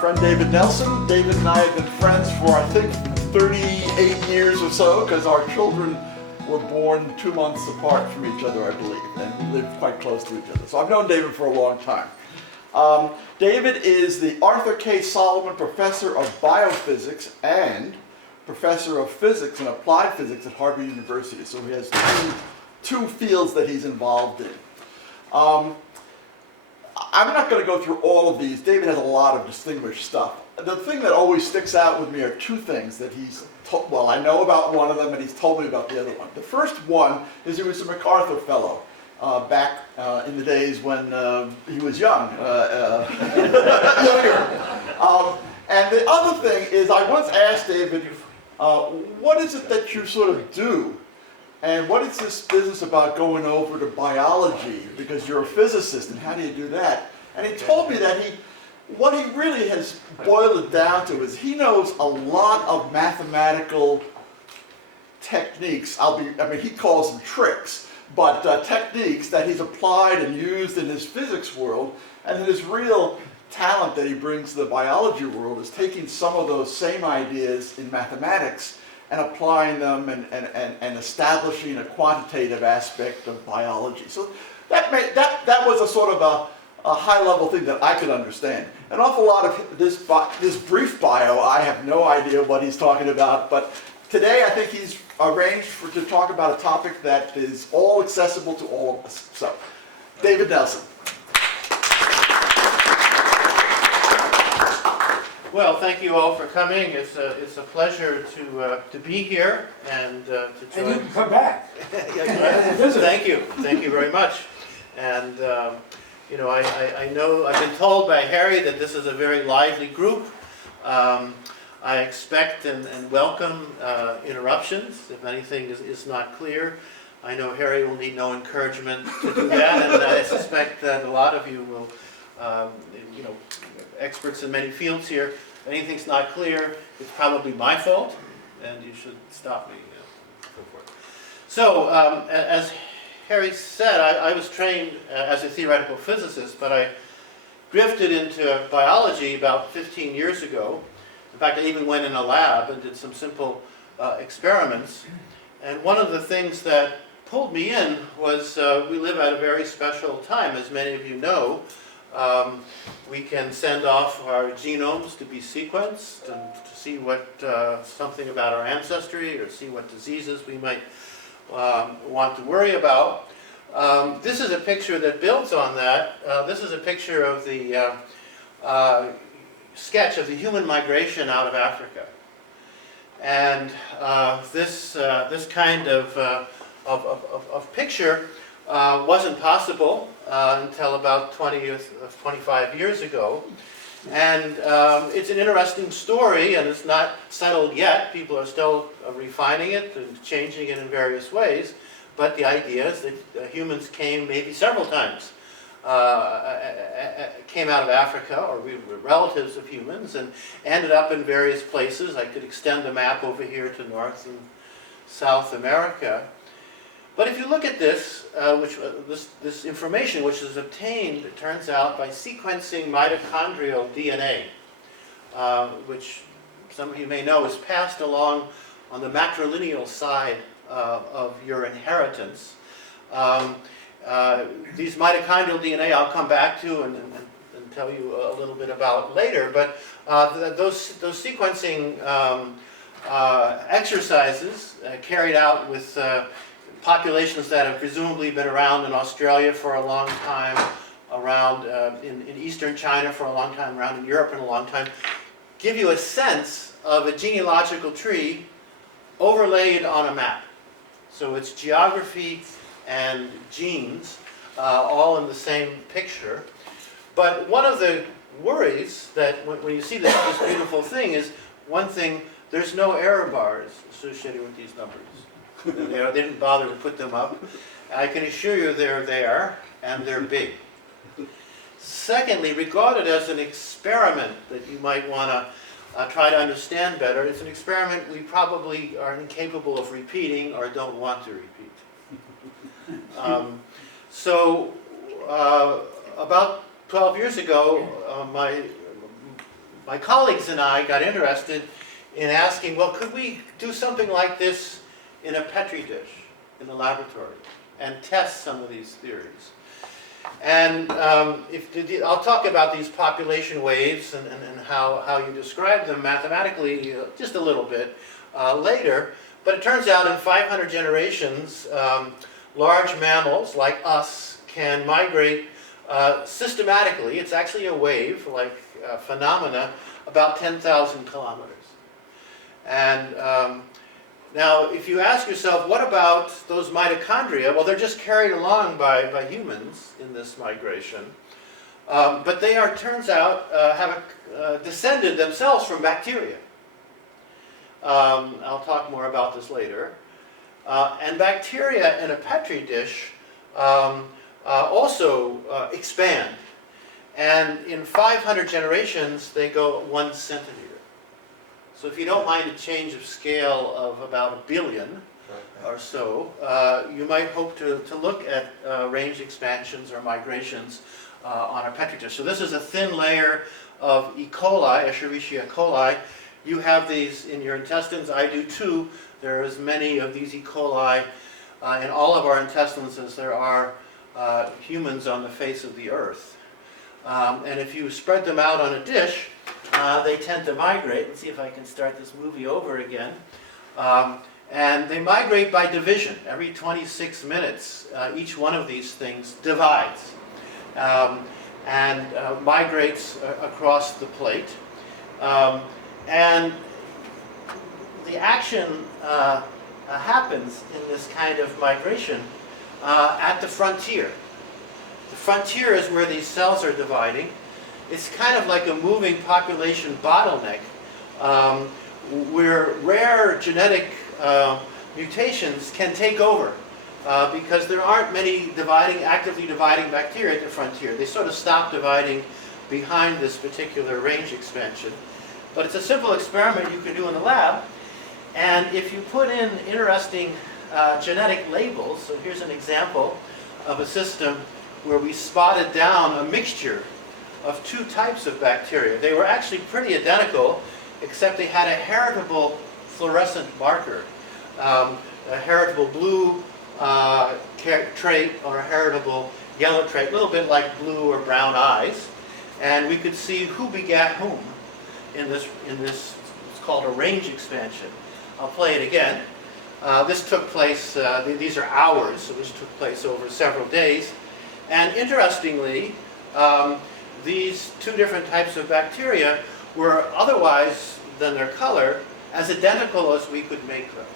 friend David Nelson. David and I have been friends for, I think, 38 years or so, because our children were born 2 months apart from each other, I believe, and we lived quite close to each other. So I've known David for a long time. David is the Arthur K. Solomon Professor of Biophysics and Professor of Physics and Applied Physics at Harvard University. So he has two fields that he's involved in. I'm not going to go through all of these. David has a lot of distinguished stuff. The thing that always sticks out with me are two things that he's told. Well, I know about one of them, and he's told me about the other one. The first one is he was a MacArthur Fellow back in the days when he was young, younger. And the other thing is, I once asked David, what is it that you sort of do? And what is this business about going over to biology, because you're a physicist, and how do you do that? And he told me that what he really has boiled it down to is he knows a lot of mathematical techniques. He calls them tricks, but techniques that he's applied and used in his physics world, and his real talent that he brings to the biology world is taking some of those same ideas in mathematics and applying them and establishing a quantitative aspect of biology. So that was a sort of a high-level thing that I could understand. An awful lot of this brief bio, I have no idea what he's talking about, but today I think he's arranged to talk about a topic that is all accessible to all of us. So, David Nelson. Well, thank you all for coming. It's a pleasure to be here and to join. And you can come back. Thank you very much. And you know, I know I've been told by Harry that this is a very lively group. I expect and welcome interruptions if anything is not clear. I know Harry will need no encouragement to do that, and I suspect that a lot of you will, you know, experts in many fields here. If anything's not clear, it's probably my fault, and you should stop me. So forth. So, as Harry said, I was trained as a theoretical physicist, but I drifted into biology about 15 years ago. In fact, I even went in a lab and did some simple experiments. And one of the things that pulled me in was we live at a very special time, as many of you know. We can send off our genomes to be sequenced and to see what something about our ancestry or see what diseases we might want to worry about. This is a picture that builds on that. This is a picture of the sketch of the human migration out of Africa. And this kind of picture wasn't possible until about 25 years ago. And it's an interesting story, and it's not settled yet. People are still refining it and changing it in various ways. But the idea is that humans came maybe several times, came out of Africa, or we were relatives of humans, and ended up in various places. I could extend the map over here to North and South America. But if you look at this, this information, which is obtained, it turns out, by sequencing mitochondrial DNA, which some of you may know is passed along on the matrilineal side of your inheritance. These mitochondrial DNA I'll come back to and tell you a little bit about later, but those sequencing exercises carried out with populations that have presumably been around in Australia for a long time, around in eastern China for a long time, around in Europe in a long time, give you a sense of a genealogical tree overlaid on a map. So it's geography and genes all in the same picture. But one of the worries that when you see this beautiful thing is, one thing, there's no error bars associated with these numbers. They didn't bother to put them up. I can assure you they're there, and they're big. Secondly, regarded as an experiment that you might want to try to understand better, it's an experiment we probably are incapable of repeating or don't want to repeat. So about 12 years ago, my colleagues and I got interested in asking, well, could we do something like this in a Petri dish in the laboratory and test some of these theories? And I'll talk about these population waves and how you describe them mathematically just a little bit later. But it turns out in 500 generations, large mammals like us can migrate systematically. It's actually a wave, like phenomena, about 10,000 kilometers. And now, if you ask yourself, what about those mitochondria? Well, they're just carried along by humans in this migration. But they are, turns out, have descended themselves from bacteria. I'll talk more about this later. And bacteria in a Petri dish also expand. And in 500 generations, they go 1 centimeter. So if you don't mind a change of scale of about 1 billion or so, you might hope to look at range expansions or migrations on a Petri dish. So this is a thin layer of E. coli, Escherichia coli. You have these in your intestines. I do too. There are as many of these E. coli in all of our intestines as there are humans on the face of the earth. And if you spread them out on a dish, they tend to migrate. Let's see if I can start this movie over again. And they migrate by division. Every 26 minutes, each one of these things divides and migrates across the plate. And the action happens in this kind of migration at the frontier. The frontier is where these cells are dividing. It's kind of like a moving population bottleneck where rare genetic mutations can take over because there aren't many actively dividing bacteria at the frontier. They sort of stop dividing behind this particular range expansion. But it's a simple experiment you can do in the lab. And if you put in interesting genetic labels, so here's an example of a system where we spotted down a mixture of 2 types of bacteria. They were actually pretty identical, except they had a heritable fluorescent marker, a heritable blue trait or a heritable yellow trait, a little bit like blue or brown eyes. And we could see who begat whom in this, it's called a range expansion. I'll play it again. This took place, these are hours, so this took place over several days. And interestingly, these 2 different types of bacteria were otherwise than their color as identical as we could make them.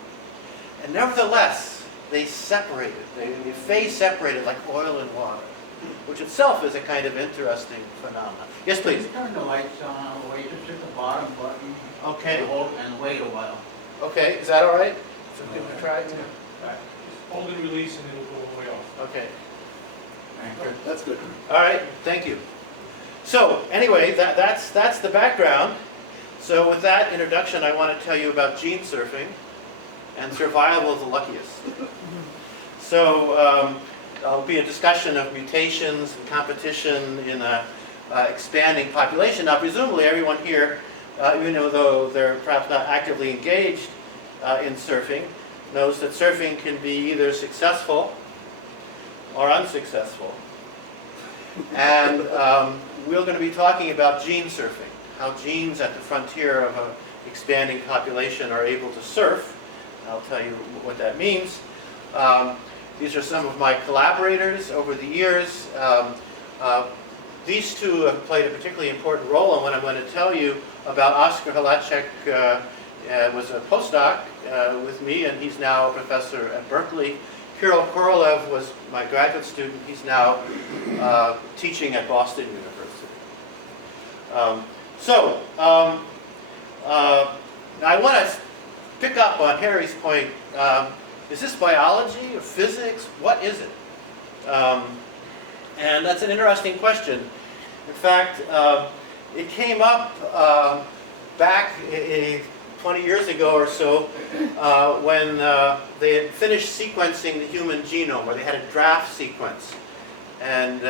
And nevertheless, they separated. They phase separated like oil and water, which itself is a kind of interesting phenomenon. Yes, please. Can you turn the lights on all the way, just hit the bottom button. Okay. And wait a while. Okay, is that all right? So give it a try? Just hold and release and it'll go all the way off. Okay. Good. That's good. All right, thank you. So anyway, that's the background. So with that introduction, I want to tell you about gene surfing and survival of the luckiest. So there'll be a discussion of mutations and competition in an expanding population. Now presumably everyone here, even though they're perhaps not actively engaged in surfing, knows that surfing can be either successful or unsuccessful. And we're going to be talking about gene surfing, how genes at the frontier of an expanding population are able to surf. I'll tell you what that means. These are some of my collaborators over the years. These 2 have played a particularly important role in what I'm going to tell you about. Oscar Halacek was a postdoc with me, and he's now a professor at Berkeley. Kirill Korolev was my graduate student. He's now teaching at Boston University. I want to pick up on Harry's point. Is this biology or physics? What is it? And that's an interesting question. In fact, it came up back 20 years ago or so when they had finished sequencing the human genome, or they had a draft sequence. And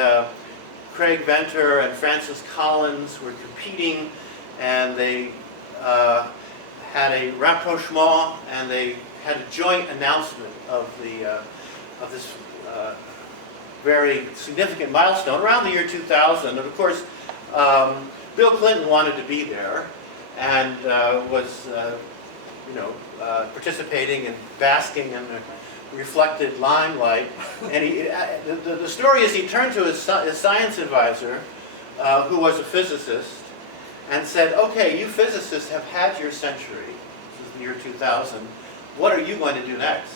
Craig Venter and Francis Collins were competing and they had a rapprochement, and they had a joint announcement of this very significant milestone around the year 2000. And of course, Bill Clinton wanted to be there, and was participating and basking in the reflected limelight. And the story is he turned to his science advisor, who was a physicist, and said, "Okay, you physicists have had your century. This is the year 2000. What are you going to do next?"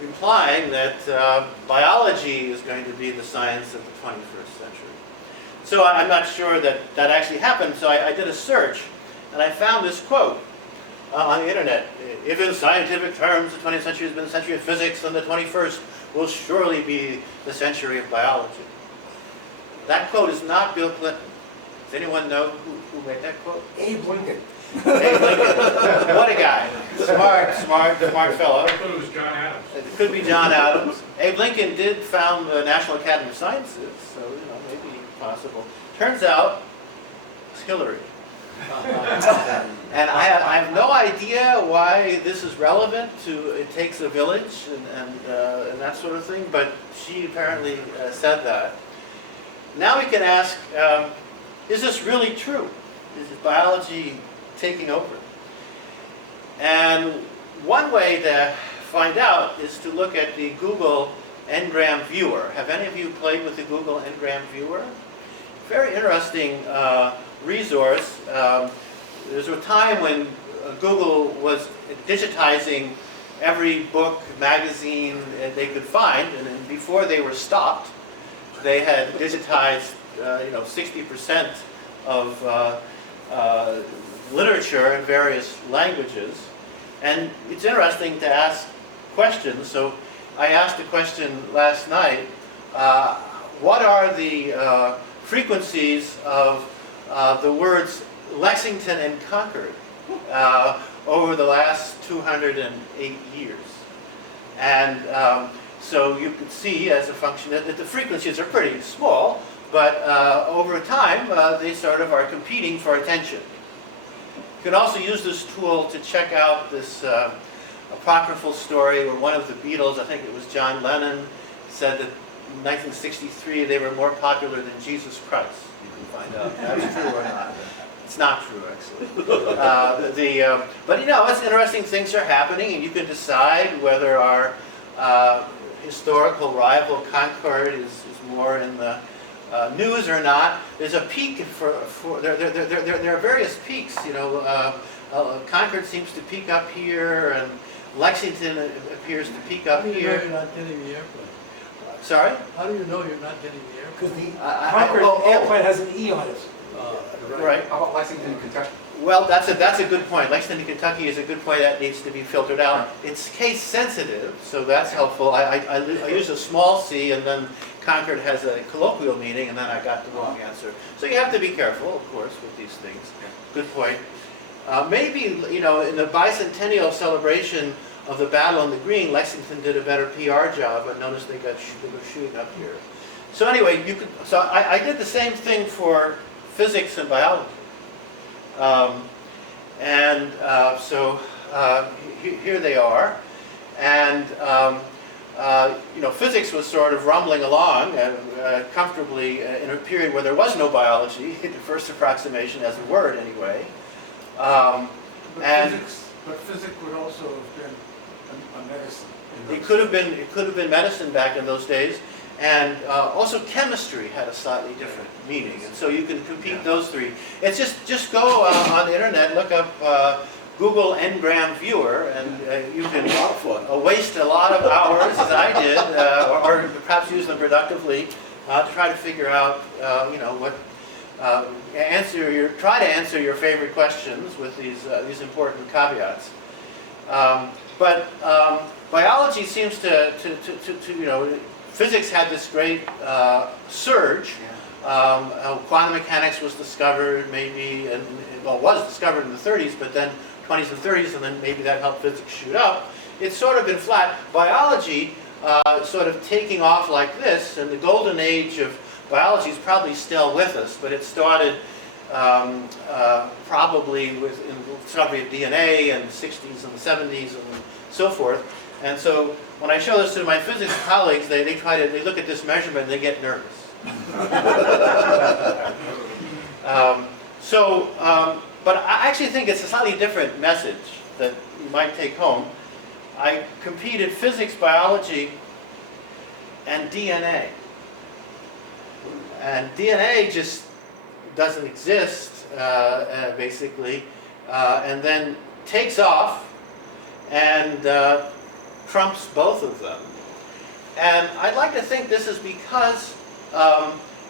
Implying that biology is going to be the science of the 21st century. So I'm not sure that that actually happened, so I did a search, and I found this quote on the internet. "If in scientific terms the 20th century has been the century of physics, then the 21st will surely be the century of biology." That quote is not Bill Clinton. Does anyone know who made that quote? Abe Lincoln. Abe Lincoln. What a guy. Smart fellow. I thought it was John Adams. It could be John Adams. Abe Lincoln did found the National Academy of Sciences, so maybe possible. Turns out it's Hillary. And I have no idea why this is relevant to It Takes a Village and that sort of thing, but she apparently said that. Now we can ask, is this really true? Is biology taking over? And one way to find out is to look at the Google Ngram viewer. Have any of you played with the Google Ngram viewer? Very interesting resource. There's a time when Google was digitizing every book, magazine they could find, and then before they were stopped, they had digitized 60% of literature in various languages. And it's interesting to ask questions. So I asked a question last night. What are the frequencies of the words Lexington and Concord over the last 208 years? And so you can see as a function that the frequencies are pretty small, but over time they sort of are competing for attention. You can also use this tool to check out this apocryphal story where one of the Beatles, I think it was John Lennon, said that in 1963 they were more popular than Jesus Christ. You can find out if that's true or not. It's not true, actually. But it's interesting. Things are happening, and you can decide whether our historical rival Concord is more in the news or not. There's a peak there are various peaks. Concord seems to peak up here, and Lexington appears to peak up How do you know here. you're not getting the airplane? Sorry? How do you know you're not getting the airplane? Because the I- Concord oh, oh. airplane has an E on it. Right. How about Lexington, Kentucky? Well, that's a good point. Lexington, Kentucky is a good point that needs to be filtered out. It's case sensitive, so that's helpful. I use a small c, and then Concord has a colloquial meaning, and then I got the wrong answer. So you have to be careful, of course, with these things. Good point. Maybe, in the bicentennial celebration of the Battle on the Green, Lexington did a better PR job, but notice they were shooting up here. So anyway, I did the same thing for physics and biology. Here they are. And, physics was sort of rumbling along comfortably in a period where there was no biology, the first approximation as a word anyway. But physics would also have been a medicine. It could have been medicine back in those days. And also chemistry had a slightly different meaning, and so you can compete those three. It's just go on the internet, look up Google Ngram viewer, and you can waste a lot of hours, as I did, or perhaps use them productively to try to figure out, try to answer your favorite questions with these important caveats. But biology seems to physics had this great surge. Quantum mechanics was discovered was discovered in the 30s, but then 20s and 30s, and then maybe that helped physics shoot up. It's sort of been flat. Biology sort of taking off like this, and the golden age of biology is probably still with us, but it started probably with in the discovery of DNA in the 60s and the 70s and so forth. And so when I show this to my physics colleagues, they look at this measurement and they get nervous. But I actually think it's a slightly different message that you might take home. I competed physics, biology, and DNA. And DNA just doesn't exist, basically, and then takes off and trumps both of them. And I'd like to think this is because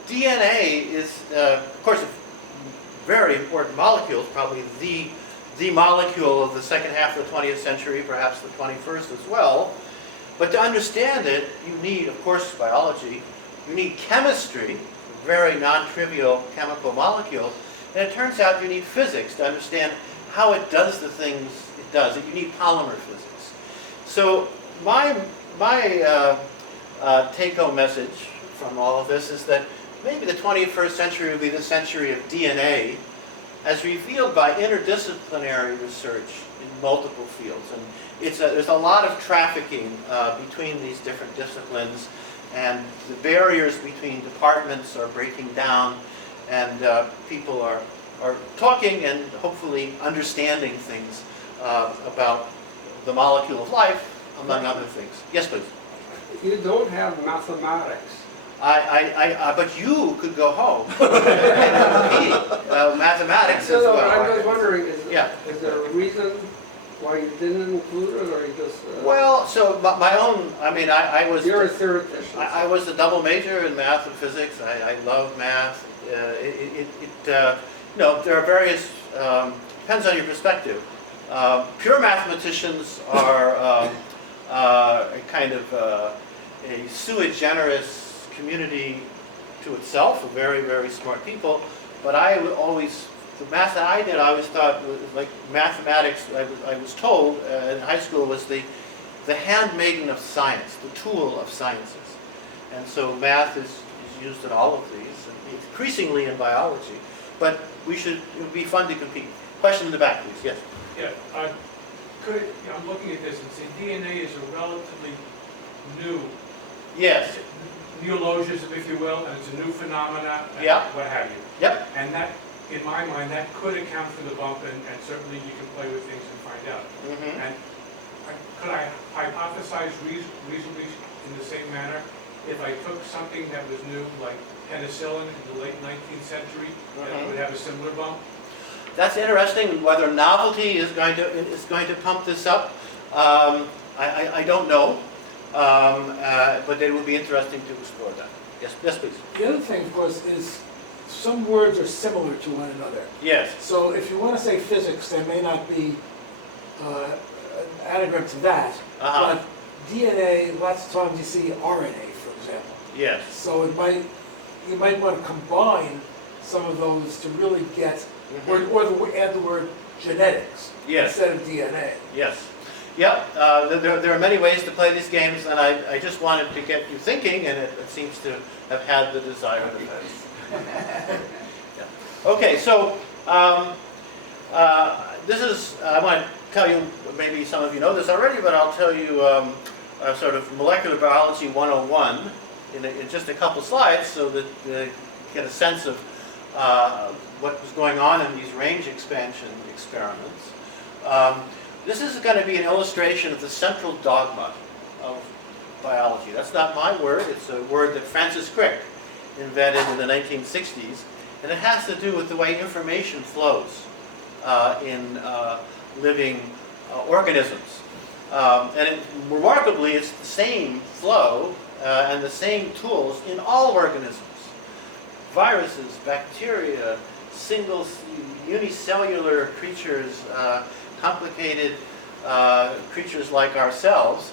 DNA is, of course, a very important molecule, probably the molecule of the second half of the 20th century, perhaps the 21st as well. But to understand it, you need, of course, biology. You need chemistry, a very non-trivial chemical molecule. And it turns out you need physics to understand how it does the things it does. You need polymer physics. So my take-home message from all of this is that maybe the 21st century will be the century of DNA as revealed by interdisciplinary research in multiple fields. And there's a lot of trafficking between these different disciplines, and the barriers between departments are breaking down, and people are talking and hopefully understanding things about the molecule of life, among other things. Yes, please. You don't have mathematics. But you could go home and compete. Mathematics is No, what I'm just wondering, is there a reason why you didn't include it, or you just... Well, so my own, I mean, I was... You're a theoretician. I was a double major in math and physics. I love math. There are various, depends on your perspective. Pure mathematicians are a kind of a sui generis community to itself, of very, very smart people. But the math that I did, I always thought, like mathematics, I was told in high school, was the handmaiden of science, the tool of sciences. And so math is used in all of these, and increasingly in biology. But it would be fun to compete. Question in the back, please. Yes? Yeah, I'm looking at this and see DNA is a relatively new Yes. neologism, if you will, and it's a new phenomena, and Yeah. what have you. Yep. And that, in my mind, that could account for the bump, and certainly you can play with things and find out. Mm-hmm. And could I hypothesize reasonably in the same manner? If I took something that was new, like penicillin in the late 19th century, that it would have a similar bump? That's interesting. Whether novelty is going to pump this up, I don't know. But it would be interesting to explore that. Yes, please. The other thing, of course, is some words are similar to one another. Yes. So if you want to say physics, there may not be an anagram to that. Uh-huh. But DNA, lots of times you see RNA, for example. Yes. So you might want to combine some of those to really get, or add the word genetics Yes. instead of DNA. Yes. Yep. There are many ways to play these games, and I just wanted to get you thinking, and it seems to have had the desired effect. Yeah. Okay, so this is, I want to tell you, maybe some of you know this already, but I'll tell you sort of molecular biology 101 in just a couple slides, so that you get a sense of what was going on in these range expansion experiments. This is going to be an illustration of the central dogma of biology. That's not my word. It's a word that Francis Crick invented in the 1960s. And it has to do with the way information flows in living organisms. Remarkably, it's the same flow and the same tools in all organisms. Viruses, bacteria, unicellular creatures, complicated creatures like ourselves.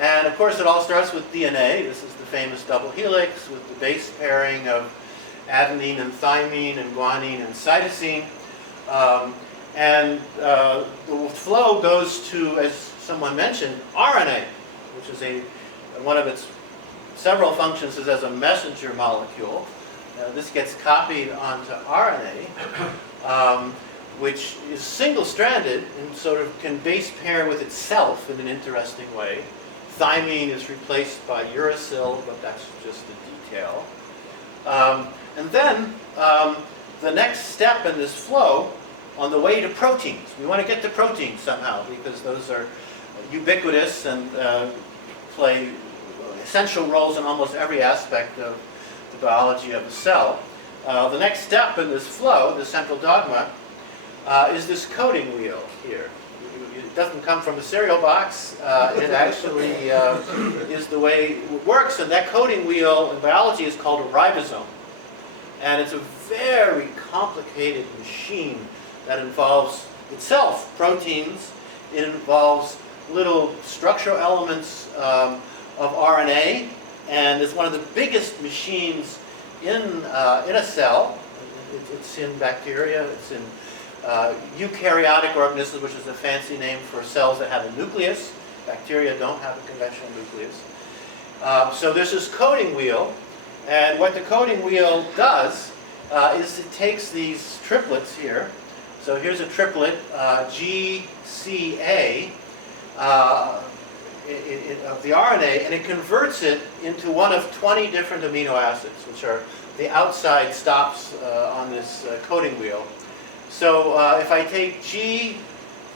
And of course it all starts with DNA. This is the famous double helix with the base pairing of adenine and thymine and guanine and cytosine. The flow goes to, as someone mentioned, RNA, which is one of its several functions is as a messenger molecule. this gets copied onto RNA, which is single-stranded and sort of can base pair with itself in an interesting way. Thymine is replaced by uracil, but that's just a detail. And then the next step in this flow, on the way to proteins. We want to get to proteins somehow because those are ubiquitous and play essential roles in almost every aspect of the biology of a cell. The next step in this flow, the central dogma, is this coding wheel here. It doesn't come from a cereal box. It actually is the way it works, and that coding wheel in biology is called a ribosome. And it's a very complicated machine that involves itself proteins. It involves little structural elements of RNA, and it's one of the biggest machines in a cell. It's in bacteria, it's in eukaryotic organisms, which is a fancy name for cells that have a nucleus. Bacteria don't have a conventional nucleus. So there's this coding wheel, and what the coding wheel does is it takes these triplets here. So here's a triplet, GCA, of the RNA, and it converts it into one of 20 different amino acids, which are the outside stops on this coding wheel. So if I take G,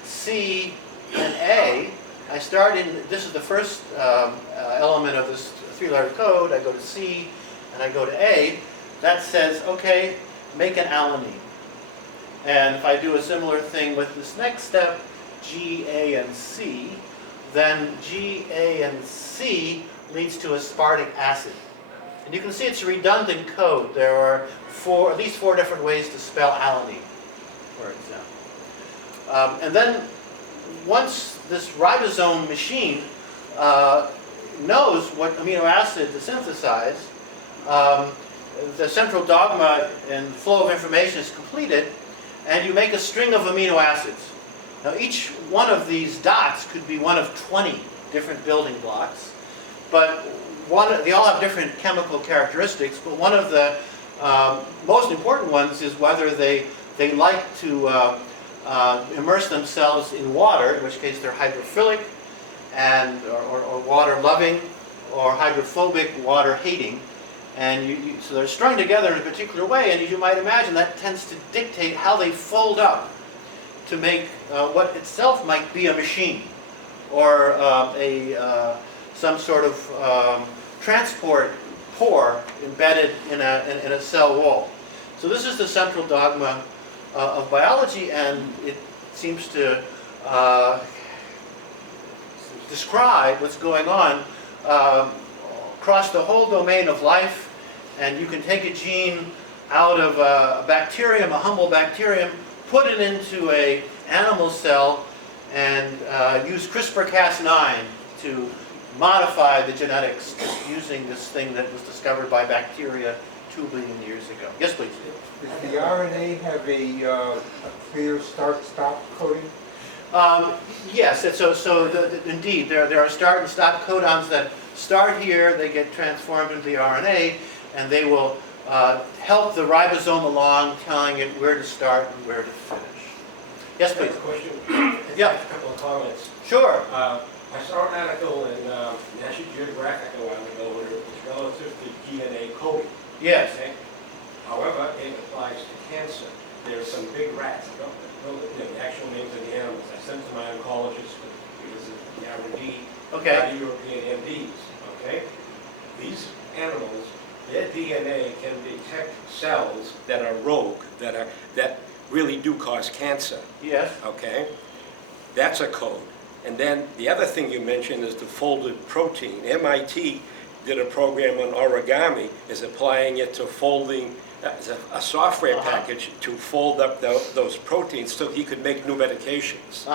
C, and A, I start in, this is the first element of this three-letter code. I go to C, and I go to A. That says, okay, make an alanine. And if I do a similar thing with this next step, G, A, and C, then G, A, and C leads to aspartic acid. And you can see it's a redundant code. There are at least four different ways to spell alanine, for example. And then once this ribosome machine knows what amino acid to synthesize, the central dogma and flow of information is completed, and you make a string of amino acids. Now each one of these dots could be one of 20 different building blocks, but they all have different chemical characteristics, but one of the most important ones is whether they like to immerse themselves in water, in which case they're hydrophilic, or water-loving, or hydrophobic, water-hating. And so they're strung together in a particular way, and as you might imagine, that tends to dictate how they fold up to make what itself might be a machine, or some sort of transport pore embedded in a cell wall. So this is the central dogma of biology, and it seems to describe what's going on across the whole domain of life. And you can take a gene out of a bacterium, a humble bacterium, put it into an animal cell, and use CRISPR-Cas9 to modify the genetics using this thing that was discovered by bacteria 2 billion years ago. Yes, please. Does the RNA have a clear start-stop coding? Yes, indeed, there are start and stop codons that start here, they get transformed into the RNA, and they will help the ribosome along, telling it where to start and where to finish. Yes, please. I have a question. Yeah. A couple of comments. Sure. I saw an article in National Geographic a while ago where it was relative to DNA coding. Yes. Okay? However, it applies to cancer. There are some big rats. I don't know the actual names of the animals. I sent to my oncologist because of the R&D, Okay. European MDs. Okay? These animals, their DNA can detect cells that are rogue, that really do cause cancer. Yes. Okay? That's a code. And then the other thing you mentioned is the folded protein. MIT did a program on origami, is applying it to folding, a software package to fold up those proteins so he could make new medications.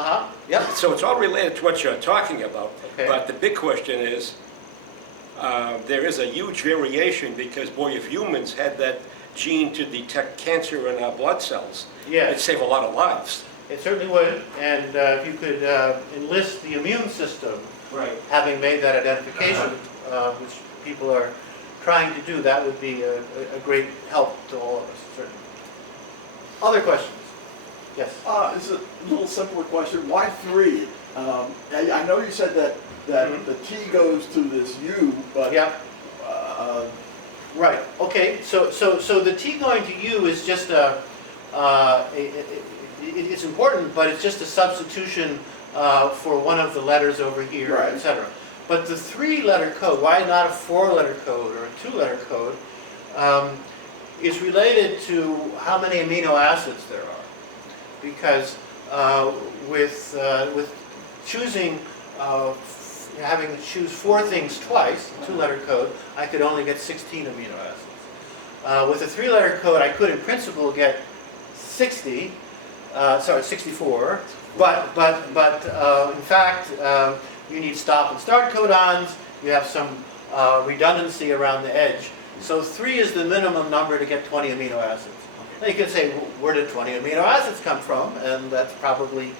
Yep. So it's all related to what you're talking about. Okay. But the big question is, there is a huge variation because, boy, if humans had that gene to detect cancer in our blood cells, Yes. it'd save a lot of lives. It certainly would, and if you could enlist the immune system, Right. having made that identification, which people are trying to do, that would be a great help to all of us, certainly. Other questions? Yes? It's a little simpler question. Why 3? I know you said that the T goes to this U, but Yeah. Right, okay, so the T going to U is just it's important, but it's just a substitution for one of the letters over here, Right. etc. But the 3-letter code, why not a 4-letter code or a 2-letter code, is related to how many amino acids there are. Because with choosing, having to choose 4 things twice, 2-letter code, I could only get 16 amino acids. With a 3-letter code, I could in principle get 64, but in fact, you need stop and start codons, you have some redundancy around the edge. So 3 is the minimum number to get 20 amino acids. Now you could say, well, where did 20 amino acids come from? And that's probably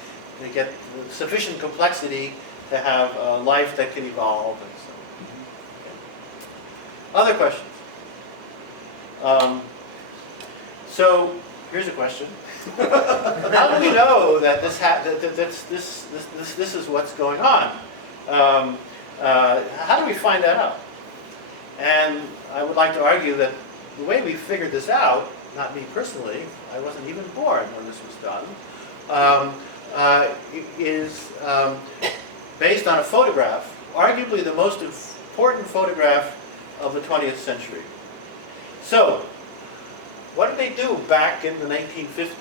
to get sufficient complexity to have life that can evolve and so on. Okay. Other questions? So here's a question. How do we know that this is what's going on? How do we find that out? And I would like to argue that the way we figured this out, not me personally, I wasn't even born when this was done, is based on a photograph, arguably the most important photograph of the 20th century. So, what did they do back in the 1950s?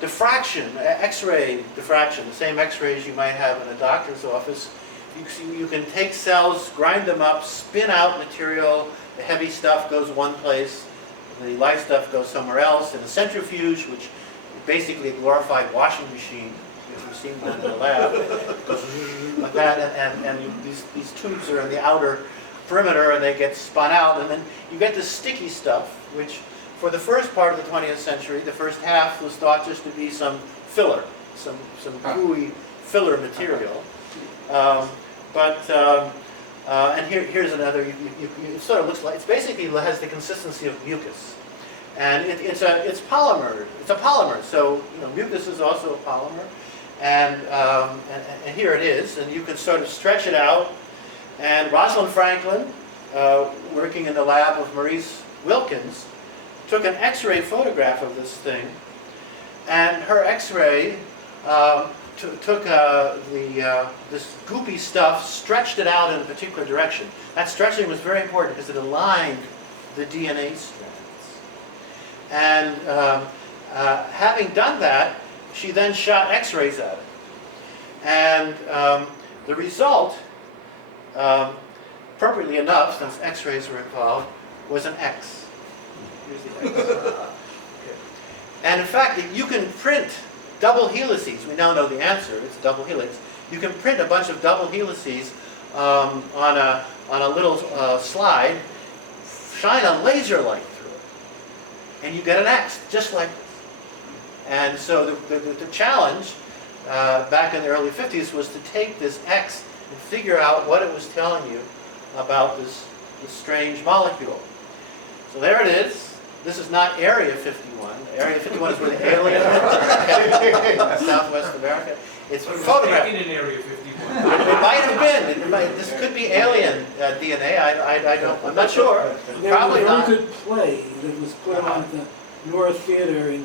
Diffraction, X-ray diffraction, the same X-rays you might have in a doctor's office. You can take cells, grind them up, spin out material. The heavy stuff goes one place, the light stuff goes somewhere else. In a centrifuge, which is basically a glorified washing machine, if you've seen one in the lab, it goes like that, and these tubes are in the outer perimeter, and they get spun out, and then you get this sticky stuff, which for the first part of the 20th century, the first half was thought just to be some filler, some gooey filler material. And here's another, it sort of looks like, it basically has the consistency of mucus. And it's polymer, it's a polymer, so mucus is also a polymer. And here it is, and you can sort of stretch it out. And Rosalind Franklin, working in the lab of Maurice Wilkins, took an X-ray photograph of this thing, and her X-ray took this goopy stuff, stretched it out in a particular direction. That stretching was very important because it aligned the DNA strands. And having done that, she then shot X-rays at it. And the result, appropriately enough, since X-rays were involved, was an X. Here's the X. Okay. And in fact, you can print double helices. We now know the answer. It's a double helix. You can print a bunch of double helices on a little slide, shine a laser light through it, and you get an X, just like this. And so the challenge back in the early 50s was to take this X and figure out what it was telling you about this strange molecule. So there it is. This is not Area 51. Area 51 is where the aliens are in Southwest America. It's But it was photographed. taken in Area 51. It might have been. This could be alien DNA. I'm not sure. There Probably was a not. very good play that was put on at the North Theater in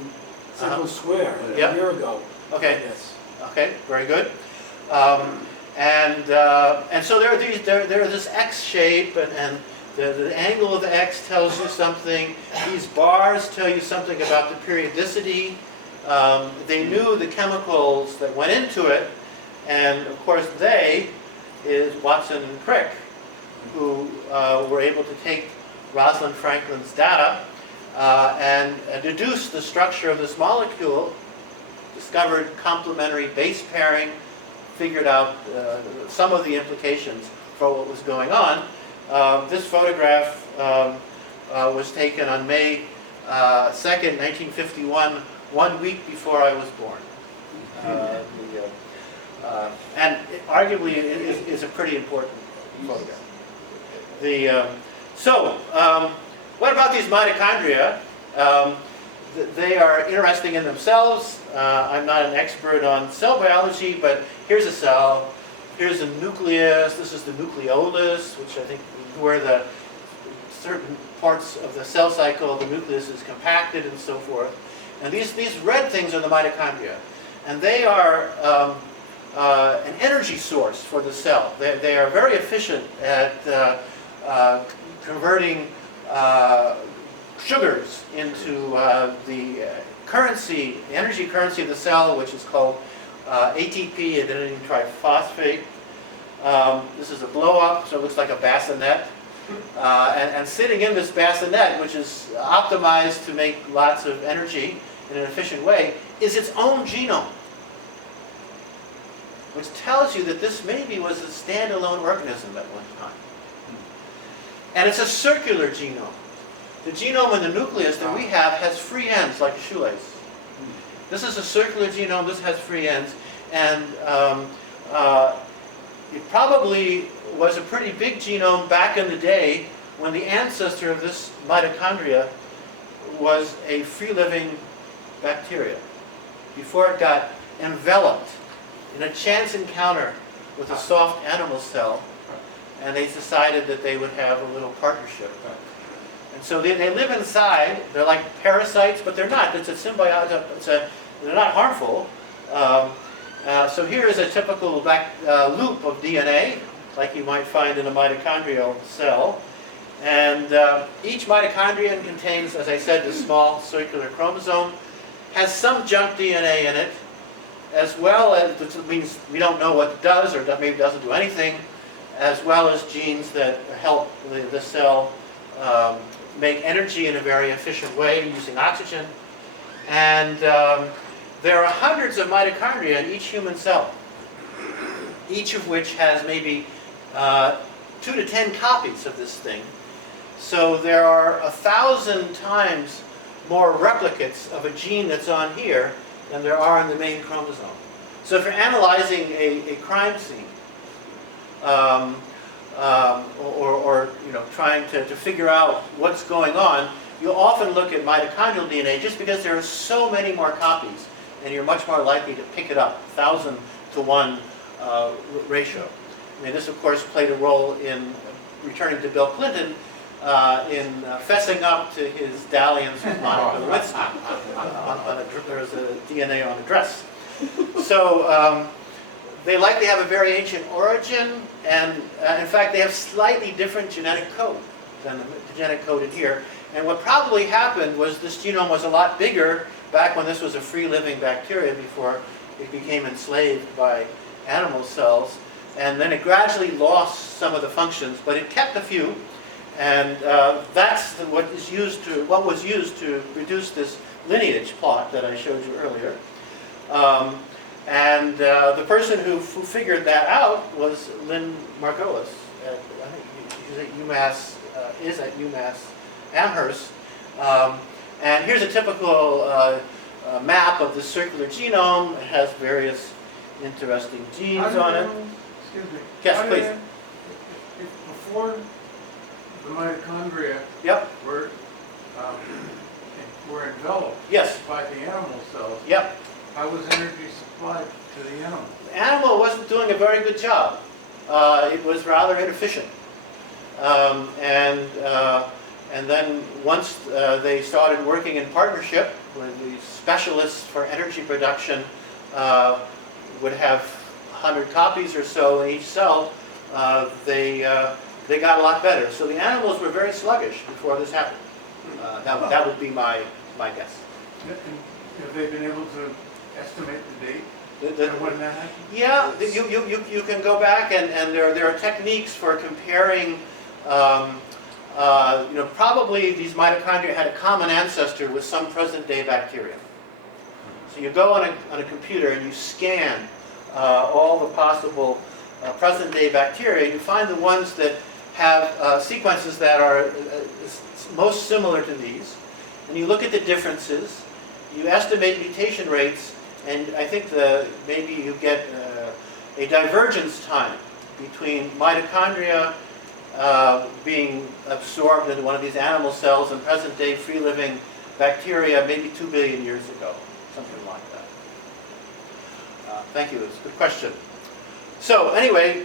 Central Square a Yep. year ago. Okay. Yes. Okay. Very good. And so there are this X shape, and the angle of the X tells you something. These bars tell you something about the periodicity. They knew the chemicals that went into it, and of course they is Watson and Crick, who were able to take Rosalind Franklin's data and deduce the structure of this molecule, discovered complementary base pairing, figured out some of the implications for what was going on. This photograph was taken on May 2nd, 1951, 1 week before I was born. And arguably it is a pretty important photograph. So, what about these mitochondria? They are interesting in themselves. I'm not an expert on cell biology, but here's a cell, here's a nucleus, this is the nucleolus, which I think is where the certain parts of the cell cycle, the nucleus is compacted and so forth. And these red things are the mitochondria. And they are an energy source for the cell. They are very efficient at converting sugars into the currency, the energy currency of the cell, which is called ATP, adenine triphosphate. This is a blow-up, so it looks like a bassinet. And sitting in this bassinet, which is optimized to make lots of energy in an efficient way, is its own genome, which tells you that this maybe was a standalone organism at one time. And it's a circular genome. The genome in the nucleus that we have has free ends, like a shoelace. This is a circular genome, this has free ends, and it probably was a pretty big genome back in the day when the ancestor of this mitochondria was a free-living bacteria, before it got enveloped in a chance encounter with a soft animal cell, and they decided that they would have a little partnership. And so they live inside. They're like parasites, but they're not. It's a symbiotic. They're not harmful. So here is a typical loop of DNA, like you might find in a mitochondrial cell. And each mitochondrion contains, as I said, this small circular chromosome, has some junk DNA in it, as well as, which means we don't know what it does, or maybe doesn't do anything, as well as genes that help the cell make energy in a very efficient way using oxygen. And there are hundreds of mitochondria in each human cell, each of which has maybe 2 to 10 copies of this thing. So there are 1,000 times more replicates of a gene that's on here than there are in the main chromosome. So if you're analyzing a crime scene, or trying to figure out what's going on, you'll often look at mitochondrial DNA just because there are so many more copies, and you're much more likely to pick it up, 1,000 to 1 ratio. I mean, this of course played a role in returning to Bill Clinton in fessing up to his dalliance with Monica Lewinsky. There was a DNA on a dress. So they likely have a very ancient origin, and in fact they have slightly different genetic code than the genetic code in here. And what probably happened was this genome was a lot bigger back when this was a free-living bacteria, before it became enslaved by animal cells. And then it gradually lost some of the functions, but it kept a few. And that's what was used to reduce this lineage plot that I showed you earlier. And the person who figured that out was Lynn Margolis. I think she's at UMass, is at UMass Amherst. And here's a typical map of the circular genome. It has various interesting genes on it. Excuse me. Yes, please. If before the mitochondria Yep. were enveloped Yes. by the animal cells, Yep. how was energy supplied to the animal? The animal wasn't doing a very good job. It was rather inefficient. And then once they started working in partnership with the specialists for energy production, would have 100 copies or so in each cell, they got a lot better. So the animals were very sluggish before this happened. That would be my guess. Have they been able to estimate the date when that happened? Yeah, you can go back, and there are techniques for comparing. Probably these mitochondria had a common ancestor with some present-day bacteria. So you go on a computer and you scan all the possible present-day bacteria. You find the ones that have sequences that are most similar to these, and you look at the differences. You estimate mutation rates, and I think maybe you get a divergence time between mitochondria being absorbed into one of these animal cells in present-day free-living bacteria maybe 2 billion years ago, something like that. Thank you, it's a good question. So anyway,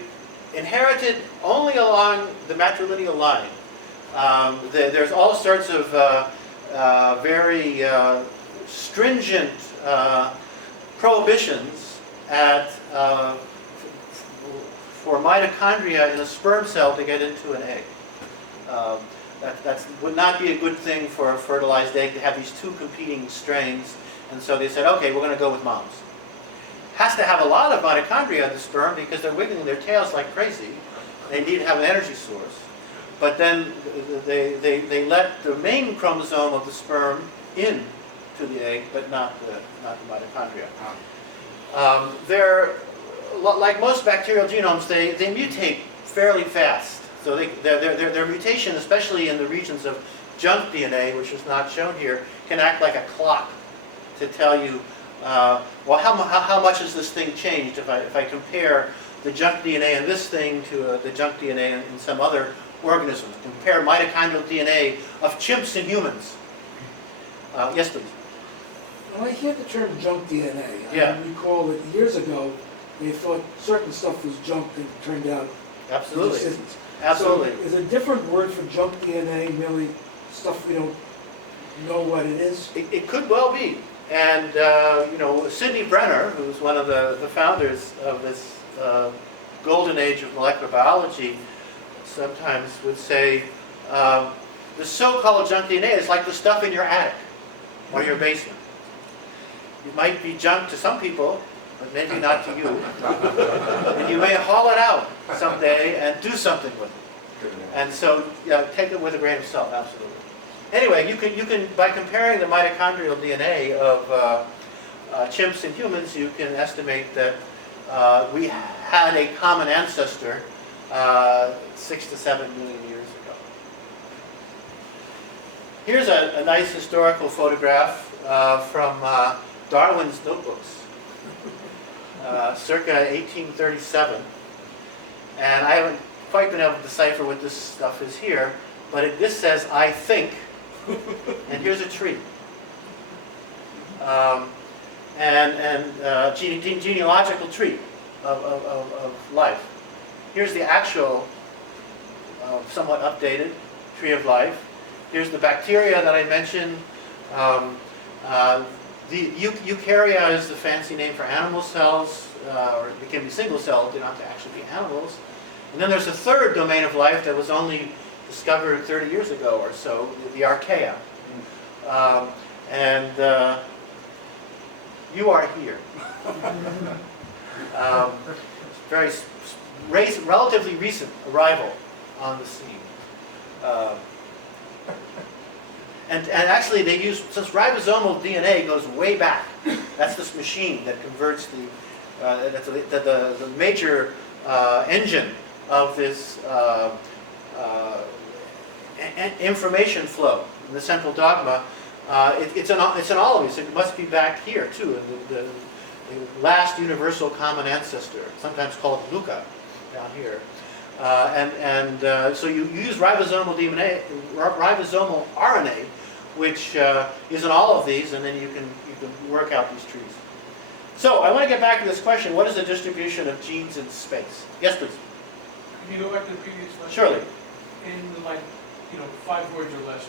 inherited only along the matrilineal line. There's all sorts of very stringent prohibitions at for mitochondria in a sperm cell to get into an egg. That would not be a good thing for a fertilized egg to have these two competing strains, and so they said, okay, we're going to go with moms. Has to have a lot of mitochondria in the sperm because they're wiggling their tails like crazy. They need to have an energy source. But then they let the main chromosome of the sperm in to the egg, but not the mitochondria. They're, like most bacterial genomes, they mutate fairly fast. So their mutation, especially in the regions of junk DNA, which is not shown here, can act like a clock to tell you, well, how much has this thing changed if I compare the junk DNA in this thing to the junk DNA in some other organism. Compare mitochondrial DNA of chimps and humans. Yes, please. When I hear the term junk DNA, Yeah. I recall that years ago they thought certain stuff was junk and it turned out it Absolutely. just isn't. Absolutely. So is a different word for junk DNA merely stuff we don't know what it is? It could well be. And, you know, Sidney Brenner, who's one of the founders of this golden age of molecular biology, sometimes would say, the so-called junk DNA is like the stuff in your attic or your basement. It might be junk to some people, but maybe not to you. And you may haul it out someday and do something with it. And so, take it with a grain of salt, absolutely. Anyway, you can by comparing the mitochondrial DNA of chimps and humans, you can estimate that we had a common ancestor 6 to 7 million years ago. Here's a nice historical photograph from Darwin's notebooks, circa 1837. And I haven't quite been able to decipher what this stuff is here, but this says, I think, and here's a tree. Genealogical tree of life. Here's the actual, somewhat updated tree of life. Here's the bacteria that I mentioned. The eukarya is the fancy name for animal cells, or it can be single celled, they don't have to actually be animals. And then there's a third domain of life that was only discovered 30 years ago or so, the archaea. You are here. Very relatively recent arrival on the scene. And actually they use, since ribosomal DNA goes way back, that's this machine that converts the major engine of this information flow in the central dogma. It's in all of these. It must be back here too, in the last universal common ancestor, sometimes called Luca, down here. So you use ribosomal DNA, ribosomal RNA, which is in all of these, and then you can work out these trees. So I want to get back to this question: what is the distribution of genes in space? Yes, please. Can you go back to the previous slide? Surely. In like, 5 words or less,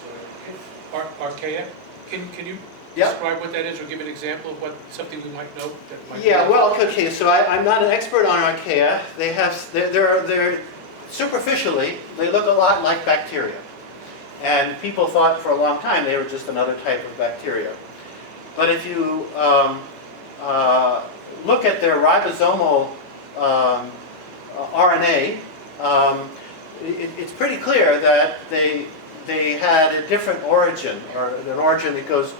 archaea. Can you Yep. describe what that is, or give an example of what something we might know that might? Yeah, well, okay. So I'm not an expert on archaea. They're superficially they look a lot like bacteria, and people thought for a long time they were just another type of bacteria. But if you look at their ribosomal RNA, it's pretty clear that they had a different origin, or an origin that goes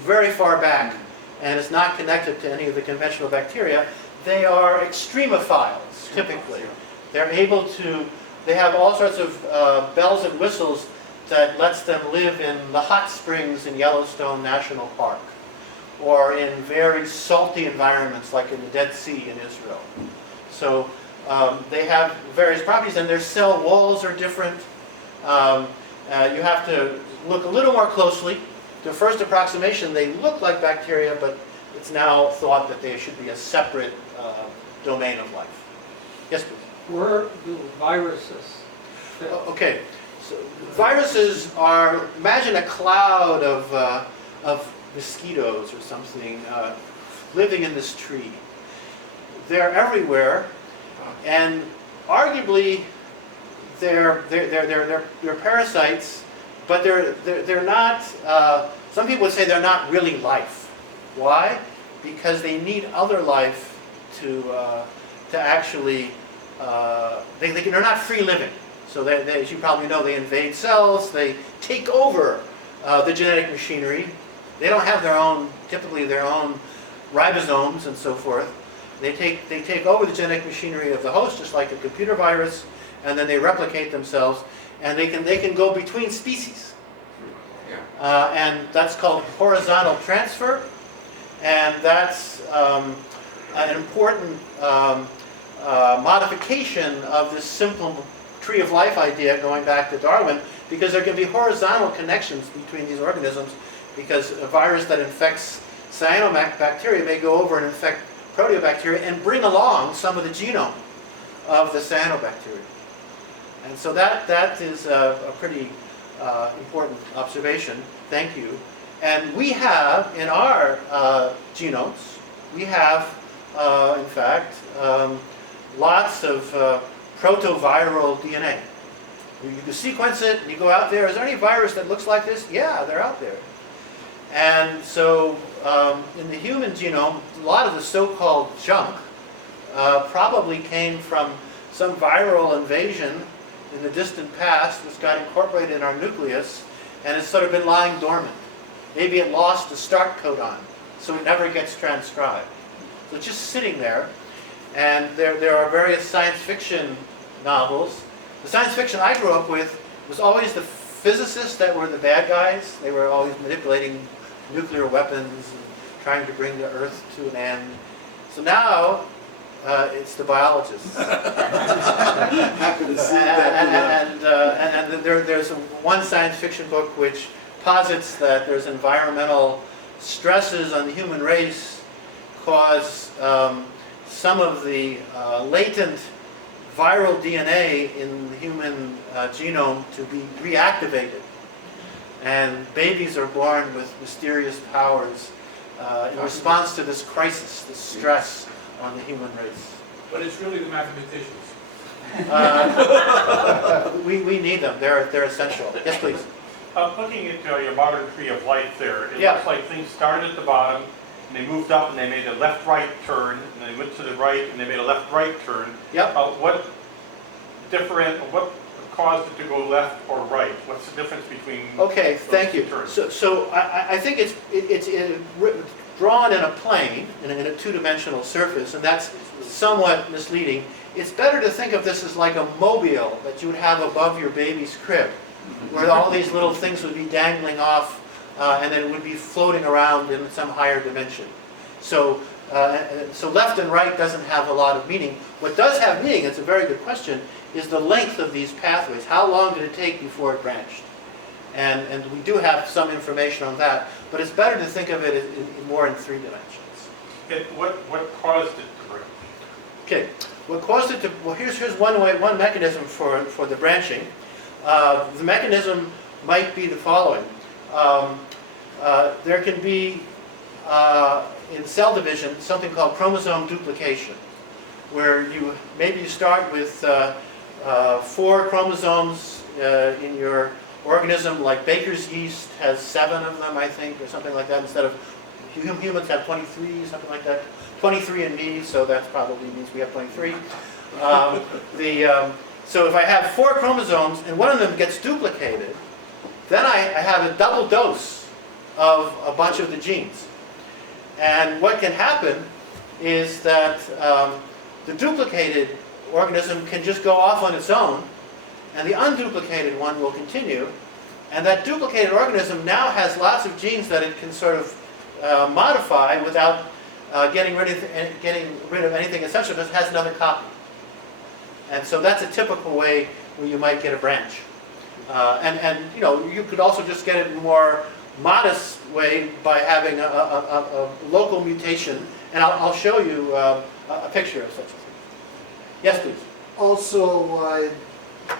very far back and is not connected to any of the conventional bacteria. They are extremophiles, typically. They're able to, they have all sorts of bells and whistles that lets them live in the hot springs in Yellowstone National Park, or in very salty environments like in the Dead Sea in Israel. So They have various properties, and their cell walls are different. You have to look a little more closely. The first approximation, they look like bacteria, but it's now thought that they should be a separate domain of life. Yes, please. Where do viruses fit? Okay, so viruses are, imagine a cloud of mosquitoes or something living in this tree. They're everywhere, and arguably they're parasites, but they're not. Some people would say they're not really life. Why? Because they need other life to actually. They're not free living. So as you probably know, they invade cells. They take over the genetic machinery. They don't have their own, typically their own ribosomes and so forth. They take over the genetic machinery of the host, just like a computer virus, and then they replicate themselves, and they can go between species. And that's called horizontal transfer, and that's an important modification of this simple tree of life idea going back to Darwin, because there can be horizontal connections between these organisms, because a virus that infects cyanobacteria may go over and infect proteobacteria and bring along some of the genome of the cyanobacteria. And so that is a pretty important observation. Thank you. And we have in our genomes, we have, in fact, lots of proto viral DNA. You can sequence it, and you go out there. Is there any virus that looks like this? Yeah, they're out there. And so in the human genome, a lot of the so-called junk probably came from some viral invasion in the distant past, which got incorporated in our nucleus, and has sort of been lying dormant. Maybe it lost the start codon, so it never gets transcribed. So it's just sitting there. And there are various science fiction novels. The science fiction I grew up with was always the physicists that were the bad guys. They were always manipulating nuclear weapons and trying to bring the Earth to an end. So now it's the biologists. Happy to see and there's one science fiction book which posits that there's environmental stresses on the human race cause some of the latent viral DNA in the human genome to be reactivated. And babies are born with mysterious powers in response to this crisis, this stress on the human race. But it's really the mathematicians. We need them. They're essential. Yes, please. Looking at your modern tree of life there, it Yeah. looks like things started at the bottom, and they moved up, and they made a left-right turn, and they went to the right, and they made a left-right turn. Yep. What caused it to go left or right? What's the difference between Okay, those thank two you. turns? So I think it's drawn in a plane, in a two-dimensional surface, and that's somewhat misleading. It's better to think of this as like a mobile that you would have above your baby's crib, where all these little things would be dangling off, and then it would be floating around in some higher dimension. So left and right doesn't have a lot of meaning. What does have meaning, it's a very good question, is the length of these pathways. How long did it take before it branched? And we do have some information on that, but it's better to think of it more in 3 dimensions. What caused it to branch? Okay, what caused it to, well here's one mechanism for the branching. The mechanism might be the following. There can be, in cell division, something called chromosome duplication, where maybe you start with 4 chromosomes in your organism, like baker's yeast has 7 of them, I think, or something like that, instead of humans have 23, something like that. 23 in me, so that probably means we have 23. So if I have 4 chromosomes and one of them gets duplicated, then I have a double dose of a bunch of the genes. And what can happen is that the duplicated organism can just go off on its own, and the unduplicated one will continue. And that duplicated organism now has lots of genes that it can sort of modify without getting rid of anything essential, because it has another copy. And so that's a typical way where you might get a branch. And you know, you could also just get it in a more modest way by having a local mutation. And I'll show you a picture of such a thing. Yes, please. Also,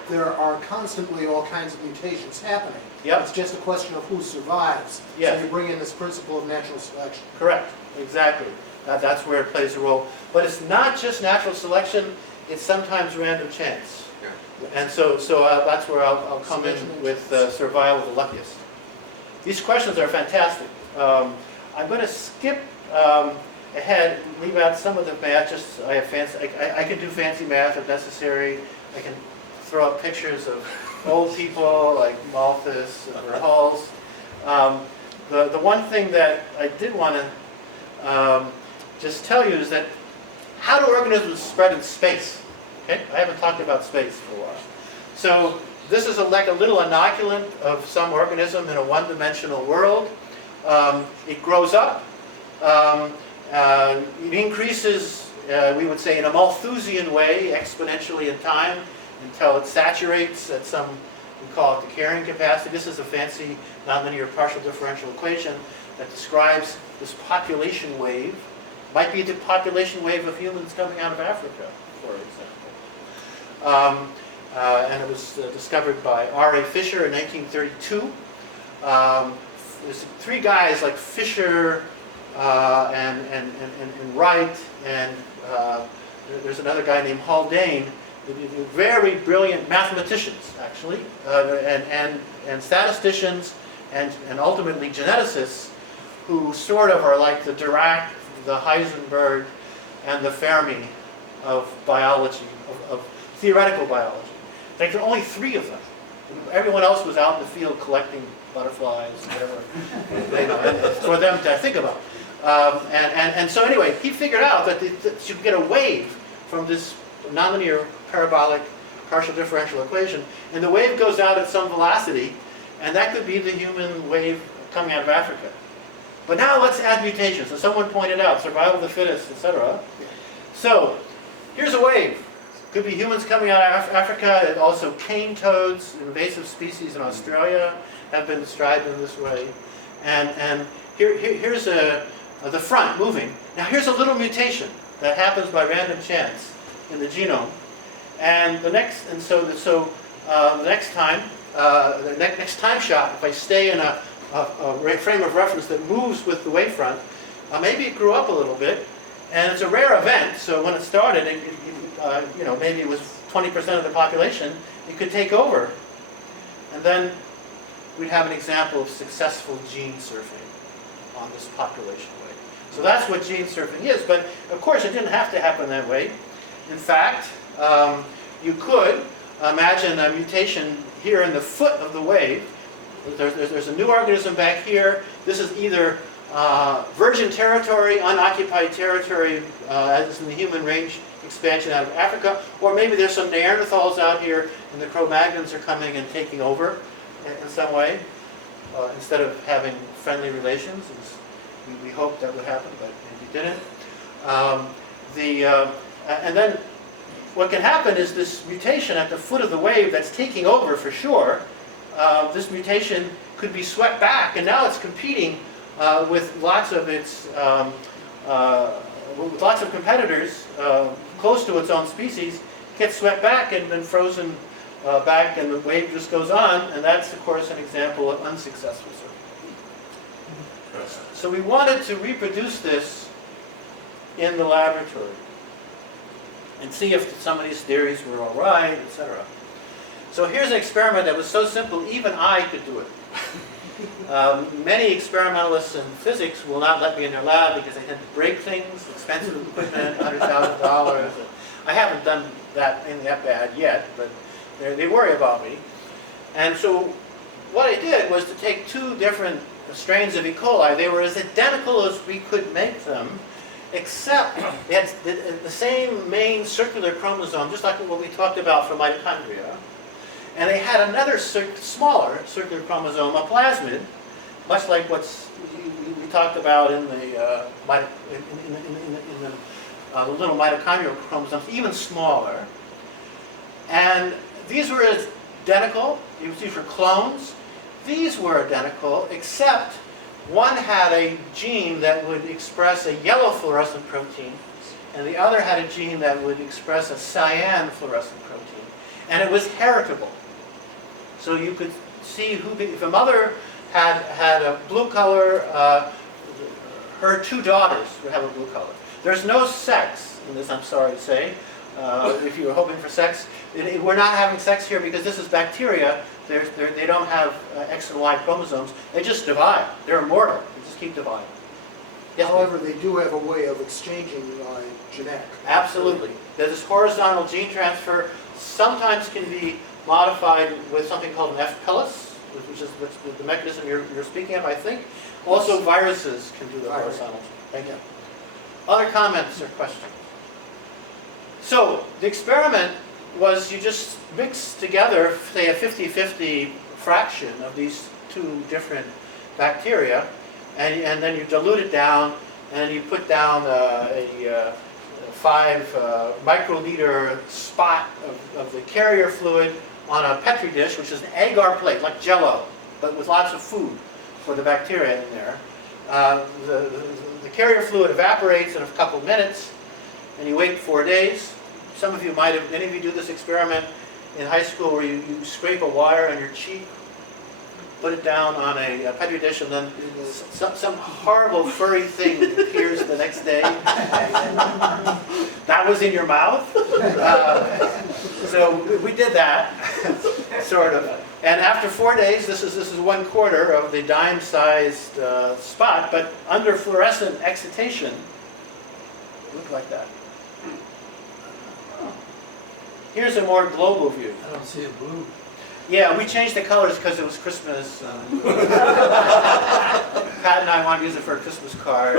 there are constantly all kinds of mutations happening. Yep. It's just a question of who survives. Yes. So you bring in this principle of natural selection. Correct, exactly. That's where it plays a role. But it's not just natural selection, it's sometimes random chance. And so that's where I'll come in with survival of the luckiest. These questions are fantastic. I'm going to skip ahead, leave out some of the math. Just I have fancy. I can do fancy math if necessary. I can throw up pictures of old people like Malthus or Halls. The one thing that I did want to just tell you is that how do organisms spread in space? Okay, I haven't talked about space for a while. So this is like a little inoculant of some organism in a one-dimensional world. It grows up. It increases, we would say, in a Malthusian way, exponentially in time, until it saturates at some, we call it the carrying capacity. This is a fancy nonlinear partial differential equation that describes this population wave. Might be the population wave of humans coming out of Africa, for example. And it was discovered by R.A. Fisher in 1932. There's three guys like Fisher and Wright, and there's another guy named Haldane, very brilliant mathematicians, actually, and statisticians, and ultimately geneticists, who sort of are like the Dirac, the Heisenberg, and the Fermi of biology, of theoretical biology. In fact, there are only three of them. Everyone else was out in the field collecting butterflies, whatever, you know, for them to think about. And so anyway, he figured out that you get a wave from this nonlinear parabolic partial differential equation, and the wave goes out at some velocity, and that could be the human wave coming out of Africa. But now let's add mutations. So someone pointed out survival of the fittest, etc. So here's a wave. Could be humans coming out of Africa, and also cane toads, invasive species in Australia, have been described in this way. And here's the front moving. Now here's a little mutation that happens by random chance in the genome. And the next time, the next time shot, if I stay in a frame of reference that moves with the wavefront, maybe it grew up a little bit, and it's a rare event. So when it started, you know, maybe it was 20% of the population. It could take over, and then we'd have an example of successful gene surfing on this population wave. So that's what gene surfing is. But of course, it didn't have to happen that way. In fact, you could imagine a mutation here in the foot of the wave. There's a new organism back here. This is either virgin territory, unoccupied territory, as in the human range expansion out of Africa, or maybe there's some Neanderthals out here and the Cro-Magnons are coming and taking over in some way, instead of having friendly relations. We hoped that would happen, but maybe didn't. And then what can happen is this mutation at the foot of the wave that's taking over for sure. This mutation could be swept back, and now it's competing with lots of its with lots of competitors close to its own species, gets swept back and then frozen back, and the wave just goes on, and that's of course an example of unsuccessful surfing. So we wanted to reproduce this in the laboratory and see if some of these theories were all right, etc. So here's an experiment that was so simple, even I could do it. Many experimentalists in physics will not let me in their lab because they tend to break things, expensive equipment, $100,000. I haven't done that bad yet, but they worry about me. And so what I did was to take two different strains of E. coli. They were as identical as we could make them, except they had the same main circular chromosome, just like what we talked about for mitochondria. And they had another smaller circular chromosome, a plasmid, much like what we talked about in the little mitochondrial chromosomes, even smaller. And these were identical. These were clones. These were identical, except one had a gene that would express a yellow fluorescent protein, and the other had a gene that would express a cyan fluorescent protein. And it was heritable. So you could see who, if a mother had a blue color, her two daughters would have a blue color. There's no sex in this, I'm sorry to say. If you were hoping for sex, we're not having sex here because this is bacteria. They don't have X and Y chromosomes. They just divide. They're immortal. They just keep dividing. Yes, However, they do have a way of exchanging genetic. absolutely. There's this horizontal gene transfer. Sometimes can be modified with something called an F-pilus, which is the mechanism you're speaking of, I think. Also, viruses can do the horizontal. Thank you. Other comments or questions? So the experiment was you just mix together, say, a 50-50 fraction of these two different bacteria, and then you dilute it down, and you put down a 5 microliter spot of the carrier fluid on a Petri dish, which is an agar plate, like Jell-O, but with lots of food for the bacteria in there. The carrier fluid evaporates in a couple of minutes, and you wait 4 days. Some of you might have, any of you do this experiment in high school where you scrape a wire on your cheek, put it down on a Petri dish, and then some horrible furry thing appears the next day. That was in your mouth. So we did that, sort of. And after 4 days, this is 1/4 of the dime-sized spot, but under fluorescent excitation, it looked like that. Here's a more global view. I don't see a blue. Yeah, we changed the colors because it was Christmas. Pat and I wanted to use it for a Christmas card.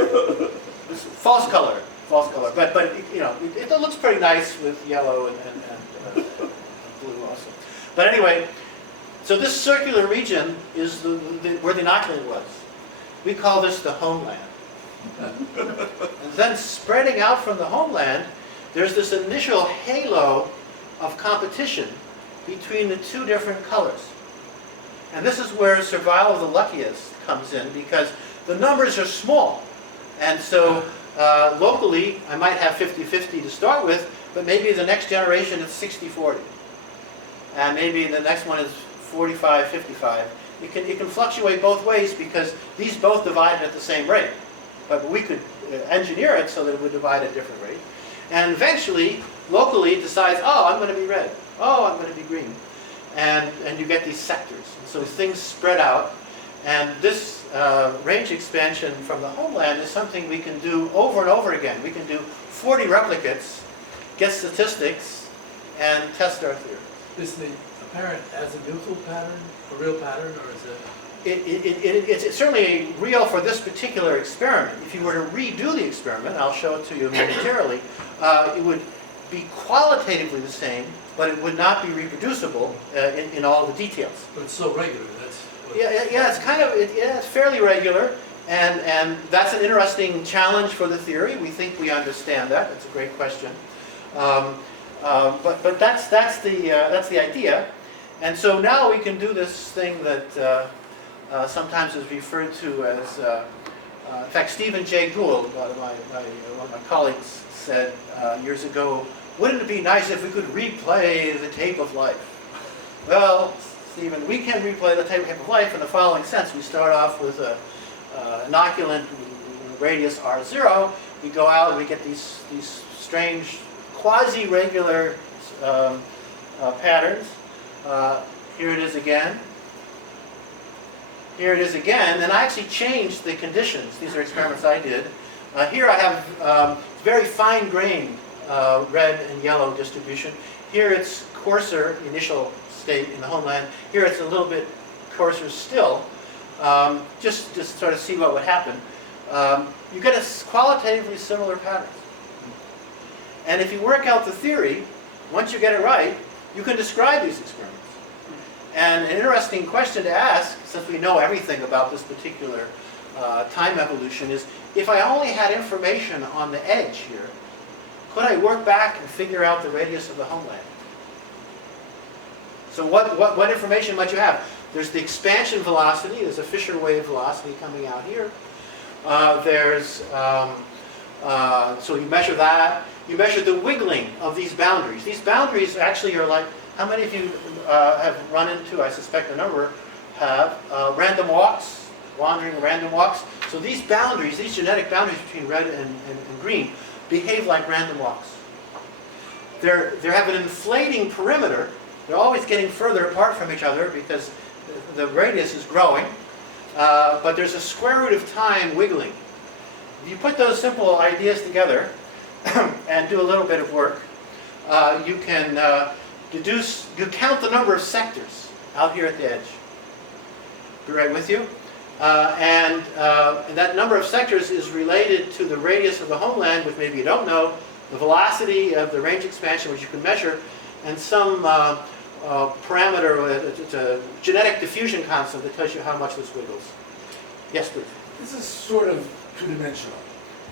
It's false color, but you know, it looks pretty nice with yellow and blue also. But anyway, so this circular region is where the inoculant was. We call this the homeland. And then spreading out from the homeland, there's this initial halo of competition between the two different colors. And this is where survival of the luckiest comes in, because the numbers are small. And so locally, I might have 50-50 to start with, but maybe the next generation it's 60-40. And maybe the next one is 45-55. It can fluctuate both ways because these both divide at the same rate. But we could engineer it so that it would divide at a different rate. And eventually, locally, it decides, oh, I'm going to be red. Oh, I'm going to be green. And you get these sectors. And so things spread out. And this range expansion from the homeland is something we can do over and over again. We can do 40 replicates, get statistics, and test our theory. Is the apparent as a neutral pattern, a real pattern, or is it? It's certainly real for this particular experiment. If you were to redo the experiment, I'll show it to you momentarily, it would be qualitatively the same, but it would not be reproducible in all the details. But it's so regular. That's what Yeah, it's kind of, it's fairly regular, and that's an interesting challenge for the theory. We think we understand that. It's a great question. But that's the idea. And so now we can do this thing that sometimes is referred to as, in fact, Stephen Jay Gould, one of my colleagues, said years ago, wouldn't it be nice if we could replay the tape of life? Well, Stephen, we can replay the tape of life in the following sense. We start off with an inoculant radius R0. We go out and we get these strange quasi-regular patterns. Here it is again. Here it is again, and I actually changed the conditions. These are experiments I did. Here I have very fine-grained red and yellow distribution. Here it's coarser initial state in the homeland. Here it's a little bit coarser still. Just sort of see what would happen. You get a qualitatively similar pattern. And if you work out the theory, once you get it right, you can describe these experiments. And an interesting question to ask, since we know everything about this particular time evolution, is if I only had information on the edge here, could I work back and figure out the radius of the homeland? So what information might you have? There's the expansion velocity, there's a Fisher wave velocity coming out here. So you measure that. You measure the wiggling of these boundaries. These boundaries actually are like, how many of you have run into, I suspect a number have, random walks, wandering random walks? So these boundaries, these genetic boundaries between red and green, behave like random walks. They have an inflating perimeter. They're always getting further apart from each other because the radius is growing, but there's a square root of time wiggling. If you put those simple ideas together and do a little bit of work, you can deduce, you count the number of sectors out here at the edge. Be right with you? And that number of sectors is related to the radius of the homeland, which maybe you don't know, the velocity of the range expansion, which you can measure, and some parameter, it's a genetic diffusion constant that tells you how much this wiggles. Yes, please. This is sort of two-dimensional.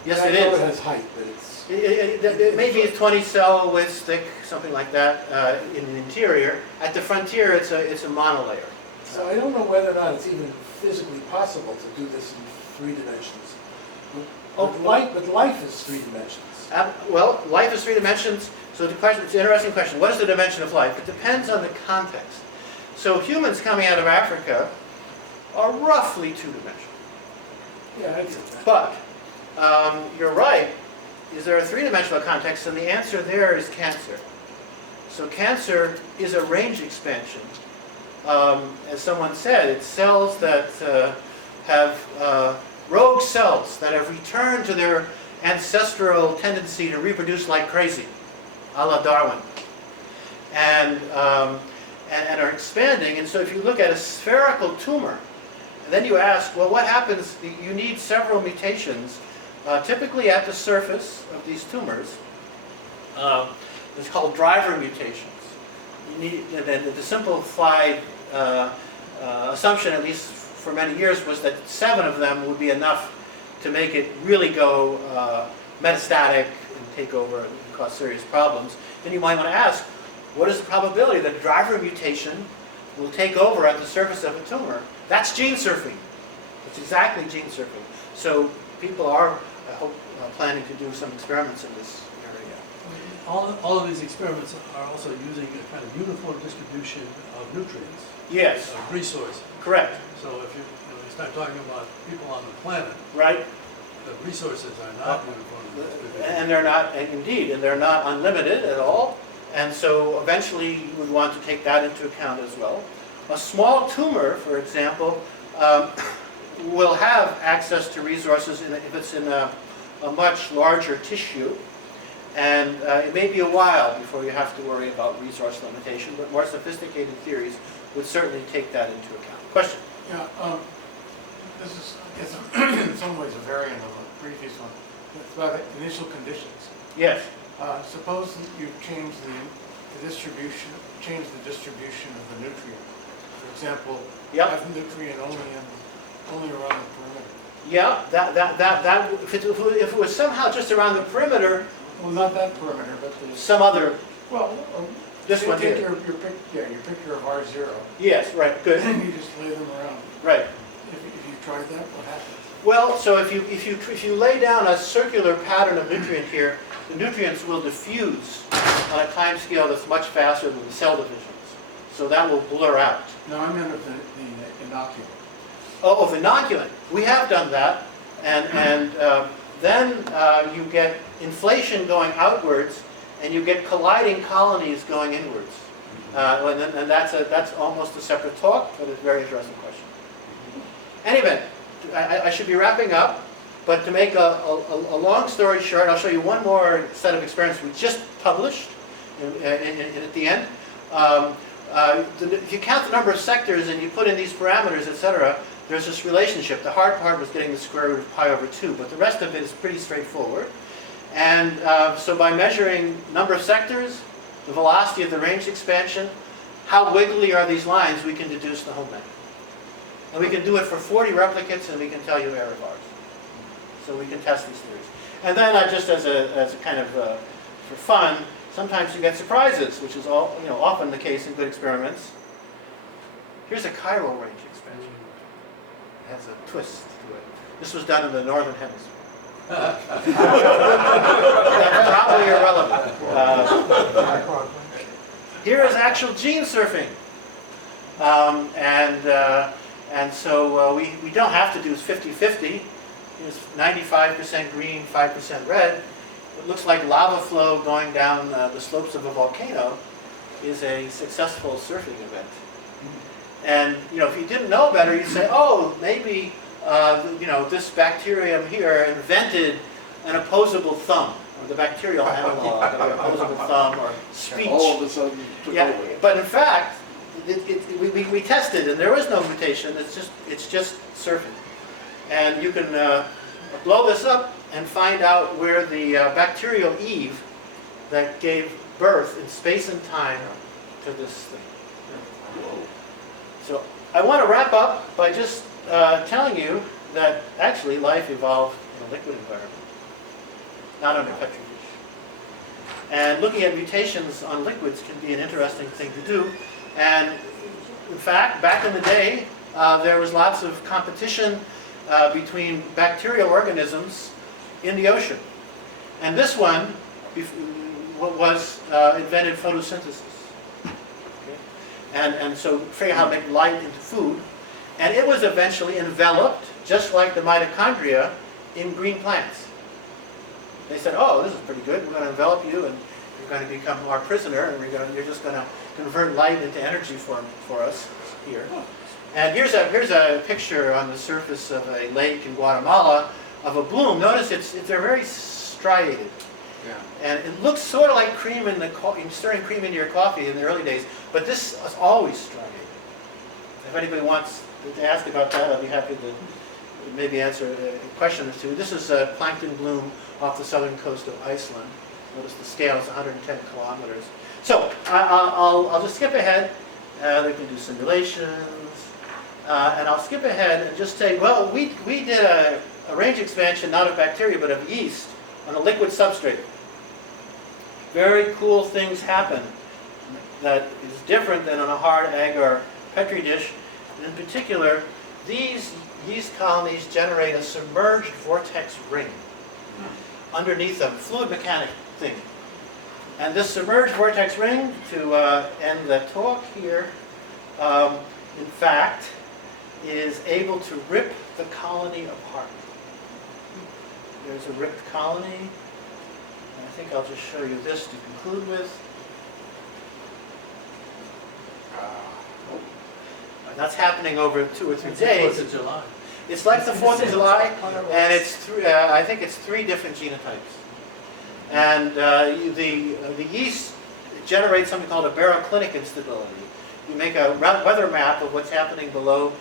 Yes, I it know is. it has height, but it's... It may be a 20-cell width thick, something like that, in the interior. At the frontier, it's a monolayer. So I don't know whether or not it's even physically possible to do this in 3 dimensions. But life is 3 dimensions. Well, life is 3 dimensions. So the question, it's an interesting question. What is the dimension of life? It depends on the context. So humans coming out of Africa are roughly 2-dimensional. Yeah, I get that. But you're right. Is there a 3-dimensional context? And the answer there is cancer. So cancer is a range expansion. As someone said, it's cells that have rogue cells that have returned to their ancestral tendency to reproduce like crazy, a la Darwin, and are expanding. And so if you look at a spherical tumor, and then you ask, well, what happens? You need several mutations, typically at the surface of these tumors. It's called driver mutations. You need, the simplified assumption, at least for many years, was that 7 of them would be enough to make it really go metastatic and take over and cause serious problems. Then you might want to ask, what is the probability that a driver mutation will take over at the surface of a tumor? That's gene surfing. It's exactly gene surfing. So people are, I hope, planning to do some experiments in this area. All of these experiments are also using a kind of uniform distribution of nutrients. Yes. Of resources. Correct. So if you start talking about people on the planet, right, the resources are not uniformly distributed. And they're not, and indeed, and they're not unlimited at all. And so eventually you would want to take that into account as well. A small tumor, for example, will have access to resources if it's in a much larger tissue. And it may be a while before you have to worry about resource limitation, but more sophisticated theories would certainly take that into account. Question? Yeah, this is, it's in some ways a variant of the previous one. It's about initial conditions. Yes. Suppose that you change the distribution of the nutrient. For example, Yep. have nutrient only around the perimeter. Yeah, if it was somehow just around the perimeter, Well, not that perimeter, but the, some other, well, this one take here. your picture of R0, Yes, right, good, and you just lay them around. right. If you tried that, what happens? Well, so if you lay down a circular pattern of nutrient here, the nutrients will diffuse on a time scale that's much faster than the cell divisions. So that will blur out. No, I meant of the inoculant. Oh, of inoculant. We have done that, and then you get inflation going outwards, and you get colliding colonies going inwards. And that's almost a separate talk, but it's a very interesting question. Anyway, I should be wrapping up, but to make a long story short, I'll show you one more set of experiments we just published at the end. If you count the number of sectors and you put in these parameters, etc., there's this relationship. The hard part was getting the square root of pi over 2, but the rest of it is pretty straightforward. And so by measuring number of sectors, the velocity of the range expansion, how wiggly are these lines, we can deduce the homeland. And we can do it for 40 replicates, and we can tell you error bars. So we can test these theories. And then just as a kind of, for fun, sometimes you get surprises, which is often the case in good experiments. Here's a chiral range expansion. It has a twist to it. This was done in the northern hemisphere. That's probably irrelevant. Here is actual gene surfing. And so we don't have to do 50-50. It's 95% green, 5% red. It looks like lava flow going down the slopes of a volcano is a successful surfing event. And if you didn't know better, you'd say, oh, maybe this bacterium here invented an opposable thumb, or the bacterial analog of an opposable thumb, or speech. All of a sudden, took Yeah, over. but in fact, we tested, and there was no mutation. It's just surfing, and you can blow this up and find out where the bacterial Eve that gave birth in space and time to this thing. So I want to wrap up by just telling you that actually life evolved in a liquid environment, not on a petri dish. And looking at mutations on liquids can be an interesting thing to do. And in fact, back in the day, there was lots of competition between bacterial organisms in the ocean. And this one invented photosynthesis. And so figure out how to make light into food. And it was eventually enveloped, just like the mitochondria, in green plants. They said, oh, this is pretty good. We're going to envelop you, and you're going to become our prisoner, and you're just going to convert light into energy for us here. And here's a picture on the surface of a lake in Guatemala of a bloom. Notice they're very striated. Yeah. And it looks sort of like cream in stirring cream into your coffee in the early days, but this is always striated. If anybody wants to ask about that, I'll be happy to maybe answer a question or two. This is Plankton Bloom off the southern coast of Iceland. Notice the scale is 110 kilometers. So I'll just skip ahead. They can do simulations. And I'll skip ahead and just say, well, we did a range expansion, not of bacteria, but of yeast on a liquid substrate. Very cool things happen that is different than on a hard agar petri dish. In particular, these yeast colonies generate a submerged vortex ring underneath them, fluid mechanic thing. And this submerged vortex ring, to end the talk here, in fact, is able to rip the colony apart. There's a ripped colony. And I think I'll just show you this to conclude with. And that's happening over 2 or 3 days. 4th of July. It's like the 4th of July, and I think it's 3 different genotypes. And the yeast generates something called a baroclinic instability. You make a weather map of what's happening below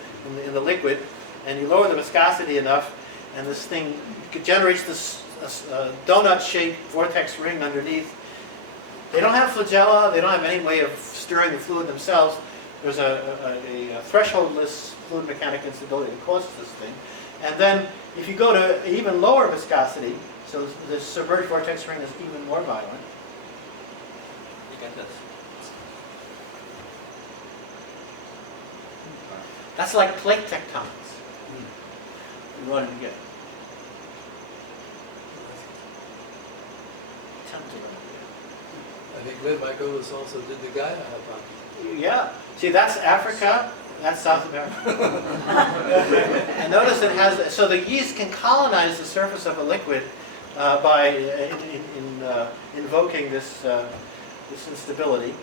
in the liquid, and you lower the viscosity enough, and this thing generates this donut-shaped vortex ring underneath. They don't have flagella. They don't have any way of stirring the fluid themselves. There's a thresholdless fluid mechanic instability that causes this thing. And then if you go to even lower viscosity, so the submerged vortex ring is even more violent, you get this. That's like plate tectonics. You run it again. Attempt to run it again. I think Lynn Michaelis also did the Gaia hypothesis. Yeah. See, that's Africa, that's South America. And notice it has, so the yeast can colonize the surface of a liquid by invoking this instability.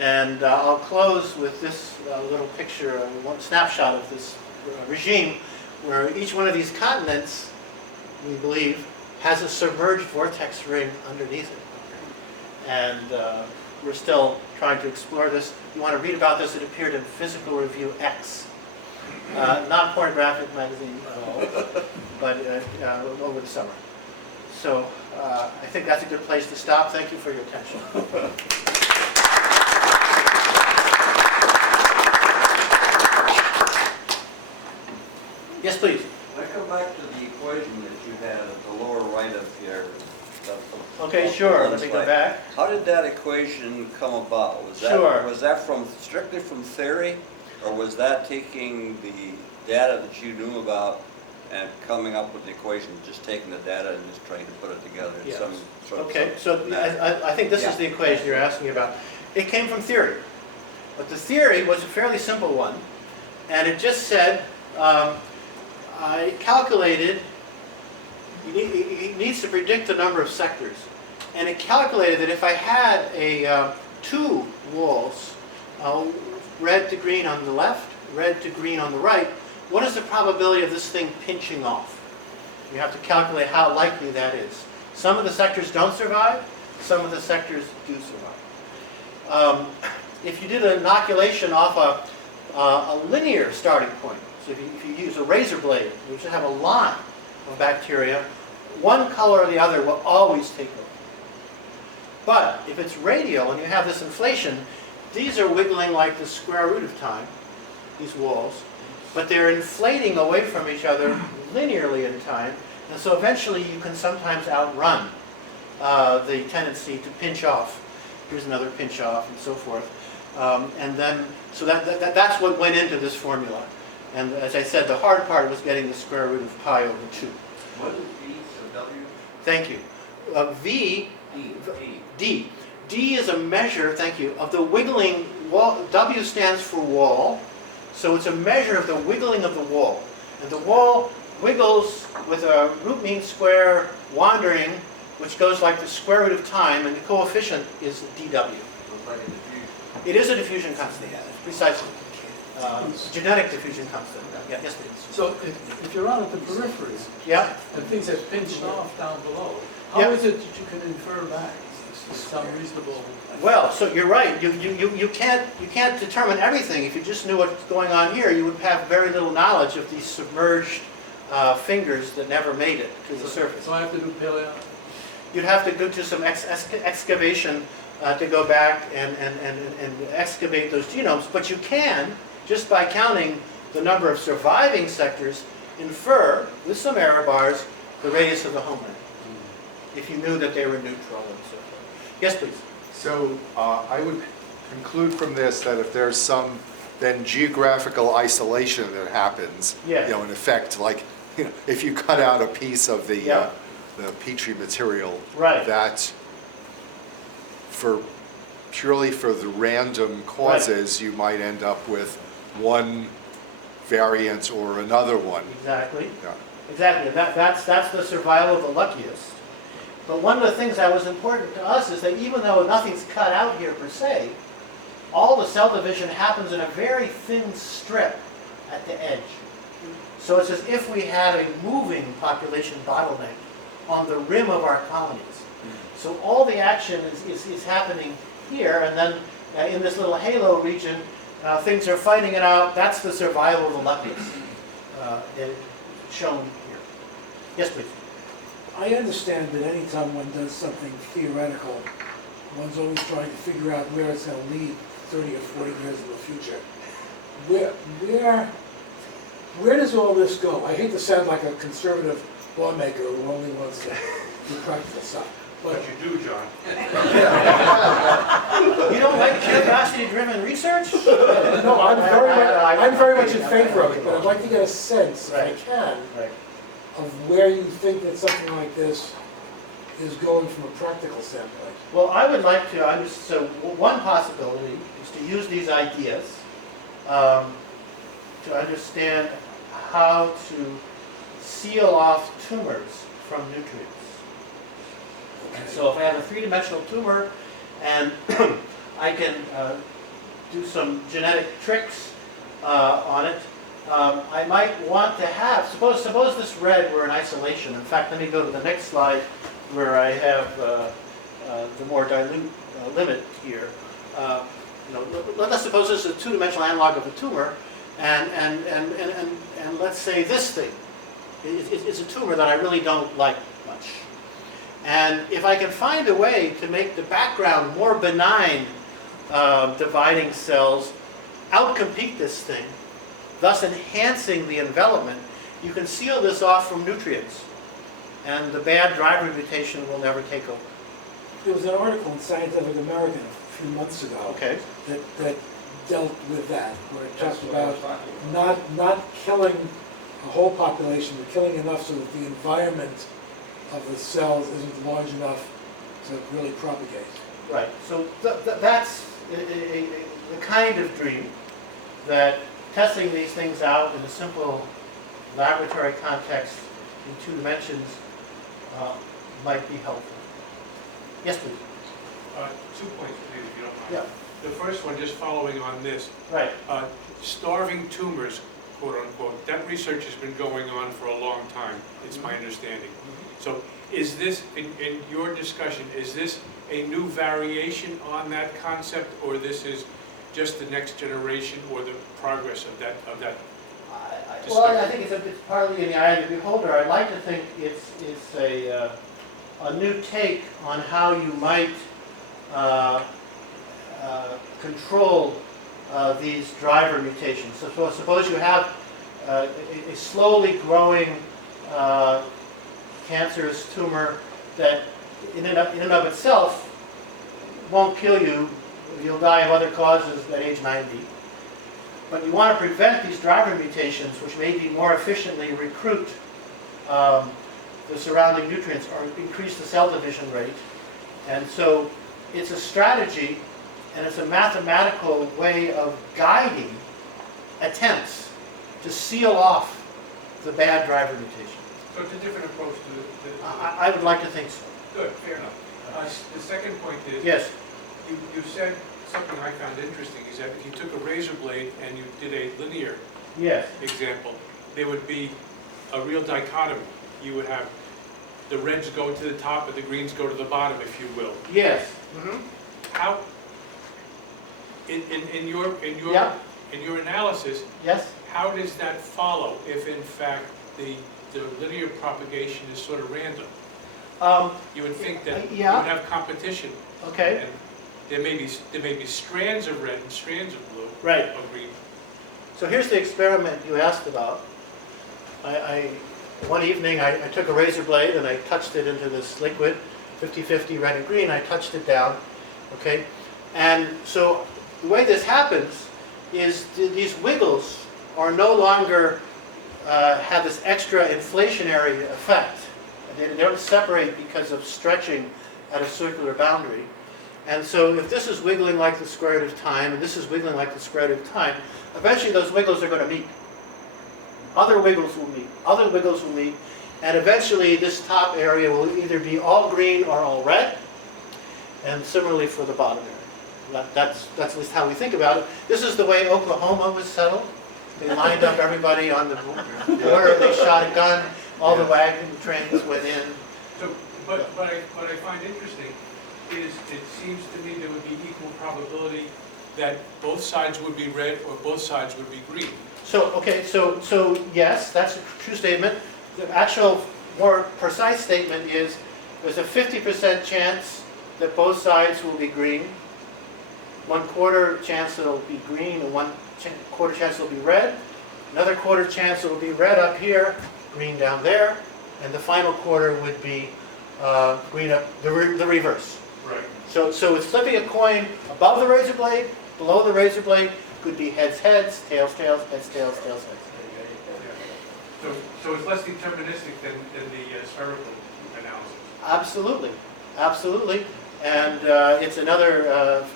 And I'll close with this little picture, one snapshot of this regime, where each one of these continents, we believe, has a submerged vortex ring underneath it. And we're still trying to explore this. You want to read about this, it appeared in Physical Review X. Not pornographic magazine at all, but over the summer. So I think that's a good place to stop. Thank you for your attention. Yes, please. Can I come back to the equation that you had at the lower right of your... Oh, Okay, sure, let me go back. How did that equation come about? Sure. Was that strictly from theory, or was that taking the data that you knew about and coming up with the equation, just taking the data and just trying to put it together in Yes. some sort of... Okay, so I think this is the equation you're asking about. It came from theory. But the theory was a fairly simple one. And it just said, I calculated, it needs to predict the number of sectors. And it calculated that if I had two walls, red to green on the left, red to green on the right, what is the probability of this thing pinching off? You have to calculate how likely that is. Some of the sectors don't survive, some of the sectors do survive. If you did an inoculation off a linear starting point, so if you use a razor blade, you should have a line of bacteria, one color or the other will always take over. But if it's radial and you have this inflation, these are wiggling like the square root of time, these walls, but they're inflating away from each other linearly in time, and so eventually you can sometimes outrun the tendency to pinch off. Here's another pinch off, and so forth. And then, so that's what went into this formula. And as I said, the hard part was getting the square root of pi over 2. What is D, so W? Thank you. D. D is a measure, thank you, of the wiggling wall. W stands for wall. So it's a measure of the wiggling of the wall. And the wall wiggles with a root mean square wandering, which goes like the square root of time, and the coefficient is dW. Like a diffusion. It is a diffusion constant, precisely. Genetic diffusion constant. Yeah, yes, please. So if you're out at the periphery, Yeah. and things have pinched off down below, how Yeah. is it that you can infer back some reasonable? Well, so you're right. You can't determine everything. If you just knew what's going on here, you would have very little knowledge of these submerged fingers that never made it to the surface. So I have to do paleo? You'd have to go to some excavation to go back and excavate those genomes, but you can, just by counting the number of surviving sectors, infer, with some error bars, the radius of the homeland, if you knew that they were neutral and so forth. Yes, please. So I would conclude from this that if there's some then geographical isolation that happens, Yeah. in effect, like if you cut out a piece of the Yeah. the Petri material, Right. that purely for the random causes, you might end up with one variant or another one. Exactly. Yeah. Exactly. That's the survival of the luckiest. But one of the things that was important to us is that even though nothing's cut out here per se, all the cell division happens in a very thin strip at the edge. So it's as if we had a moving population bottleneck on the rim of our colonies. So all the action is happening here, and then in this little halo region, things are fighting it out. That's the survival of the luckiest shown here. Yes, please. I understand that anytime one does something theoretical, one's always trying to figure out where it's going to lead 30 or 40 years in the future. Where does all this go? I hate to sound like a conservative lawmaker who only wants to do practical stuff. But you do, John. You don't like curiosity-driven research? No, I'm very much in favor of it, but I'd like to get a sense, if I can, of where you think that something like this is going from a practical standpoint. Well, I would like to, so one possibility is to use these ideas to understand how to seal off tumors from nutrients. So if I have a three-dimensional tumor and I can do some genetic tricks on it, I might want to have, suppose this red were in isolation. In fact, let me go to the next slide where I have the more dilute limit here. Let's suppose this is a two-dimensional analog of a tumor, and let's say this thing is a tumor that I really don't like much. And if I can find a way to make the background more benign dividing cells outcompete this thing, thus enhancing the envelopment, you can seal this off from nutrients. And the bad driver mutation will never take over. there was an article in Scientific American a few months ago Okay. that dealt with that, where it talked about not killing a whole population, but killing enough so that the environment of the cells isn't large enough to really propagate. Right, so that's the kind of dream that testing these things out in a simple laboratory context in 2 dimensions might be helpful. Yes, please. 2 points, please, if you don't mind. Yeah. The first one, just following on this, Right. starving tumors, quote unquote, that research has been going on for a long time, it's my understanding. So is this, in your discussion, is this a new variation on that concept, or this is just the next generation or the progress of that Well, I think it's partly in the eye of the beholder. I'd like to think it's a new take on how you might control these driver mutations. So suppose you have a slowly growing cancerous tumor that in and of itself won't kill you. You'll die of other causes at age 90. But you want to prevent these driver mutations, which maybe more efficiently recruit the surrounding nutrients or increase the cell division rate. And so it's a strategy and it's a mathematical way of guiding attempts to seal off the bad driver mutation. So it's a different approach to the... I would like to think so. Good, fair enough. The second point is... Yes. You said something I found interesting, is that if you took a razor blade and you did a linear Yes. example, there would be a real dichotomy. You would have the reds go to the top and the greens go to the bottom, if you will. Yes. How, in your Yeah. in your analysis, Yes. how does that follow if in fact the linear propagation is sort of random? You would think that you yeah. would have competition. Okay. And there may be strands of red and strands of blue. Right. Or green. So here's the experiment you asked about. One evening I took a razor blade and I touched it into this liquid, 50-50 red and green. I touched it down, okay? And so the way this happens is these wiggles are no longer have this extra inflationary effect. They don't separate because of stretching at a circular boundary. And so if this is wiggling like the square root of time, and this is wiggling like the square root of time, eventually those wiggles are going to meet. Other wiggles will meet. Other wiggles will meet. And eventually this top area will either be all green or all red. And similarly for the bottom area. That's at least how we think about it. This is the way Oklahoma was settled. They lined up everybody on the border. They shot a gun. All the wagon trains went in. So, but I find interesting is it seems to me there would be equal probability that both sides would be red or both sides would be green. So, okay, so yes, that's a true statement. The actual more precise statement is there's a 50% chance that both sides will be green, 1/4 chance it'll be green, and 1/4 chance it'll be red, another 1/4 chance it'll be red up here, green down there, and the final 1/4 would be green up, the reverse. Right. So it's flipping a coin above the razor blade, below the razor blade, could be heads, heads, tails, tails, heads, tails, tails, heads. So it's less deterministic than the spherical analysis. Absolutely, absolutely. And it's another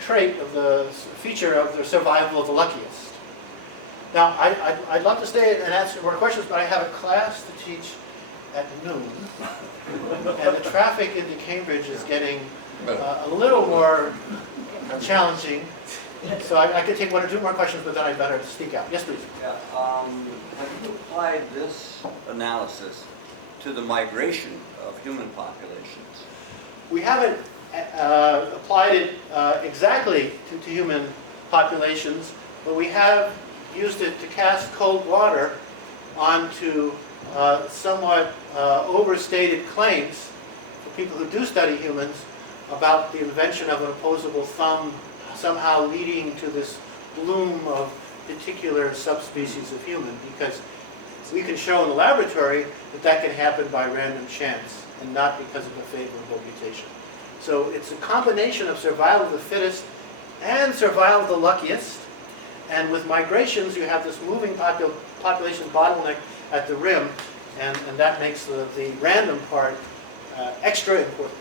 trait of the feature of the survival of the luckiest. Now, I'd love to stay and answer more questions, but I have a class to teach at noon. And the traffic into Cambridge is getting a little more challenging. So I could take 1 or 2 more questions, but then I'd better speak out. Yes, please. Yeah, have you applied this analysis to the migration of human populations? We haven't applied it exactly to human populations, but we have used it to cast cold water onto somewhat overstated claims for people who do study humans about the invention of an opposable thumb somehow leading to this bloom of particular subspecies of human, because we can show in the laboratory that that can happen by random chance and not because of a favorable mutation. So it's a combination of survival of the fittest and survival of the luckiest. And with migrations, you have this moving population bottleneck at the rim, and that makes the random part extra important.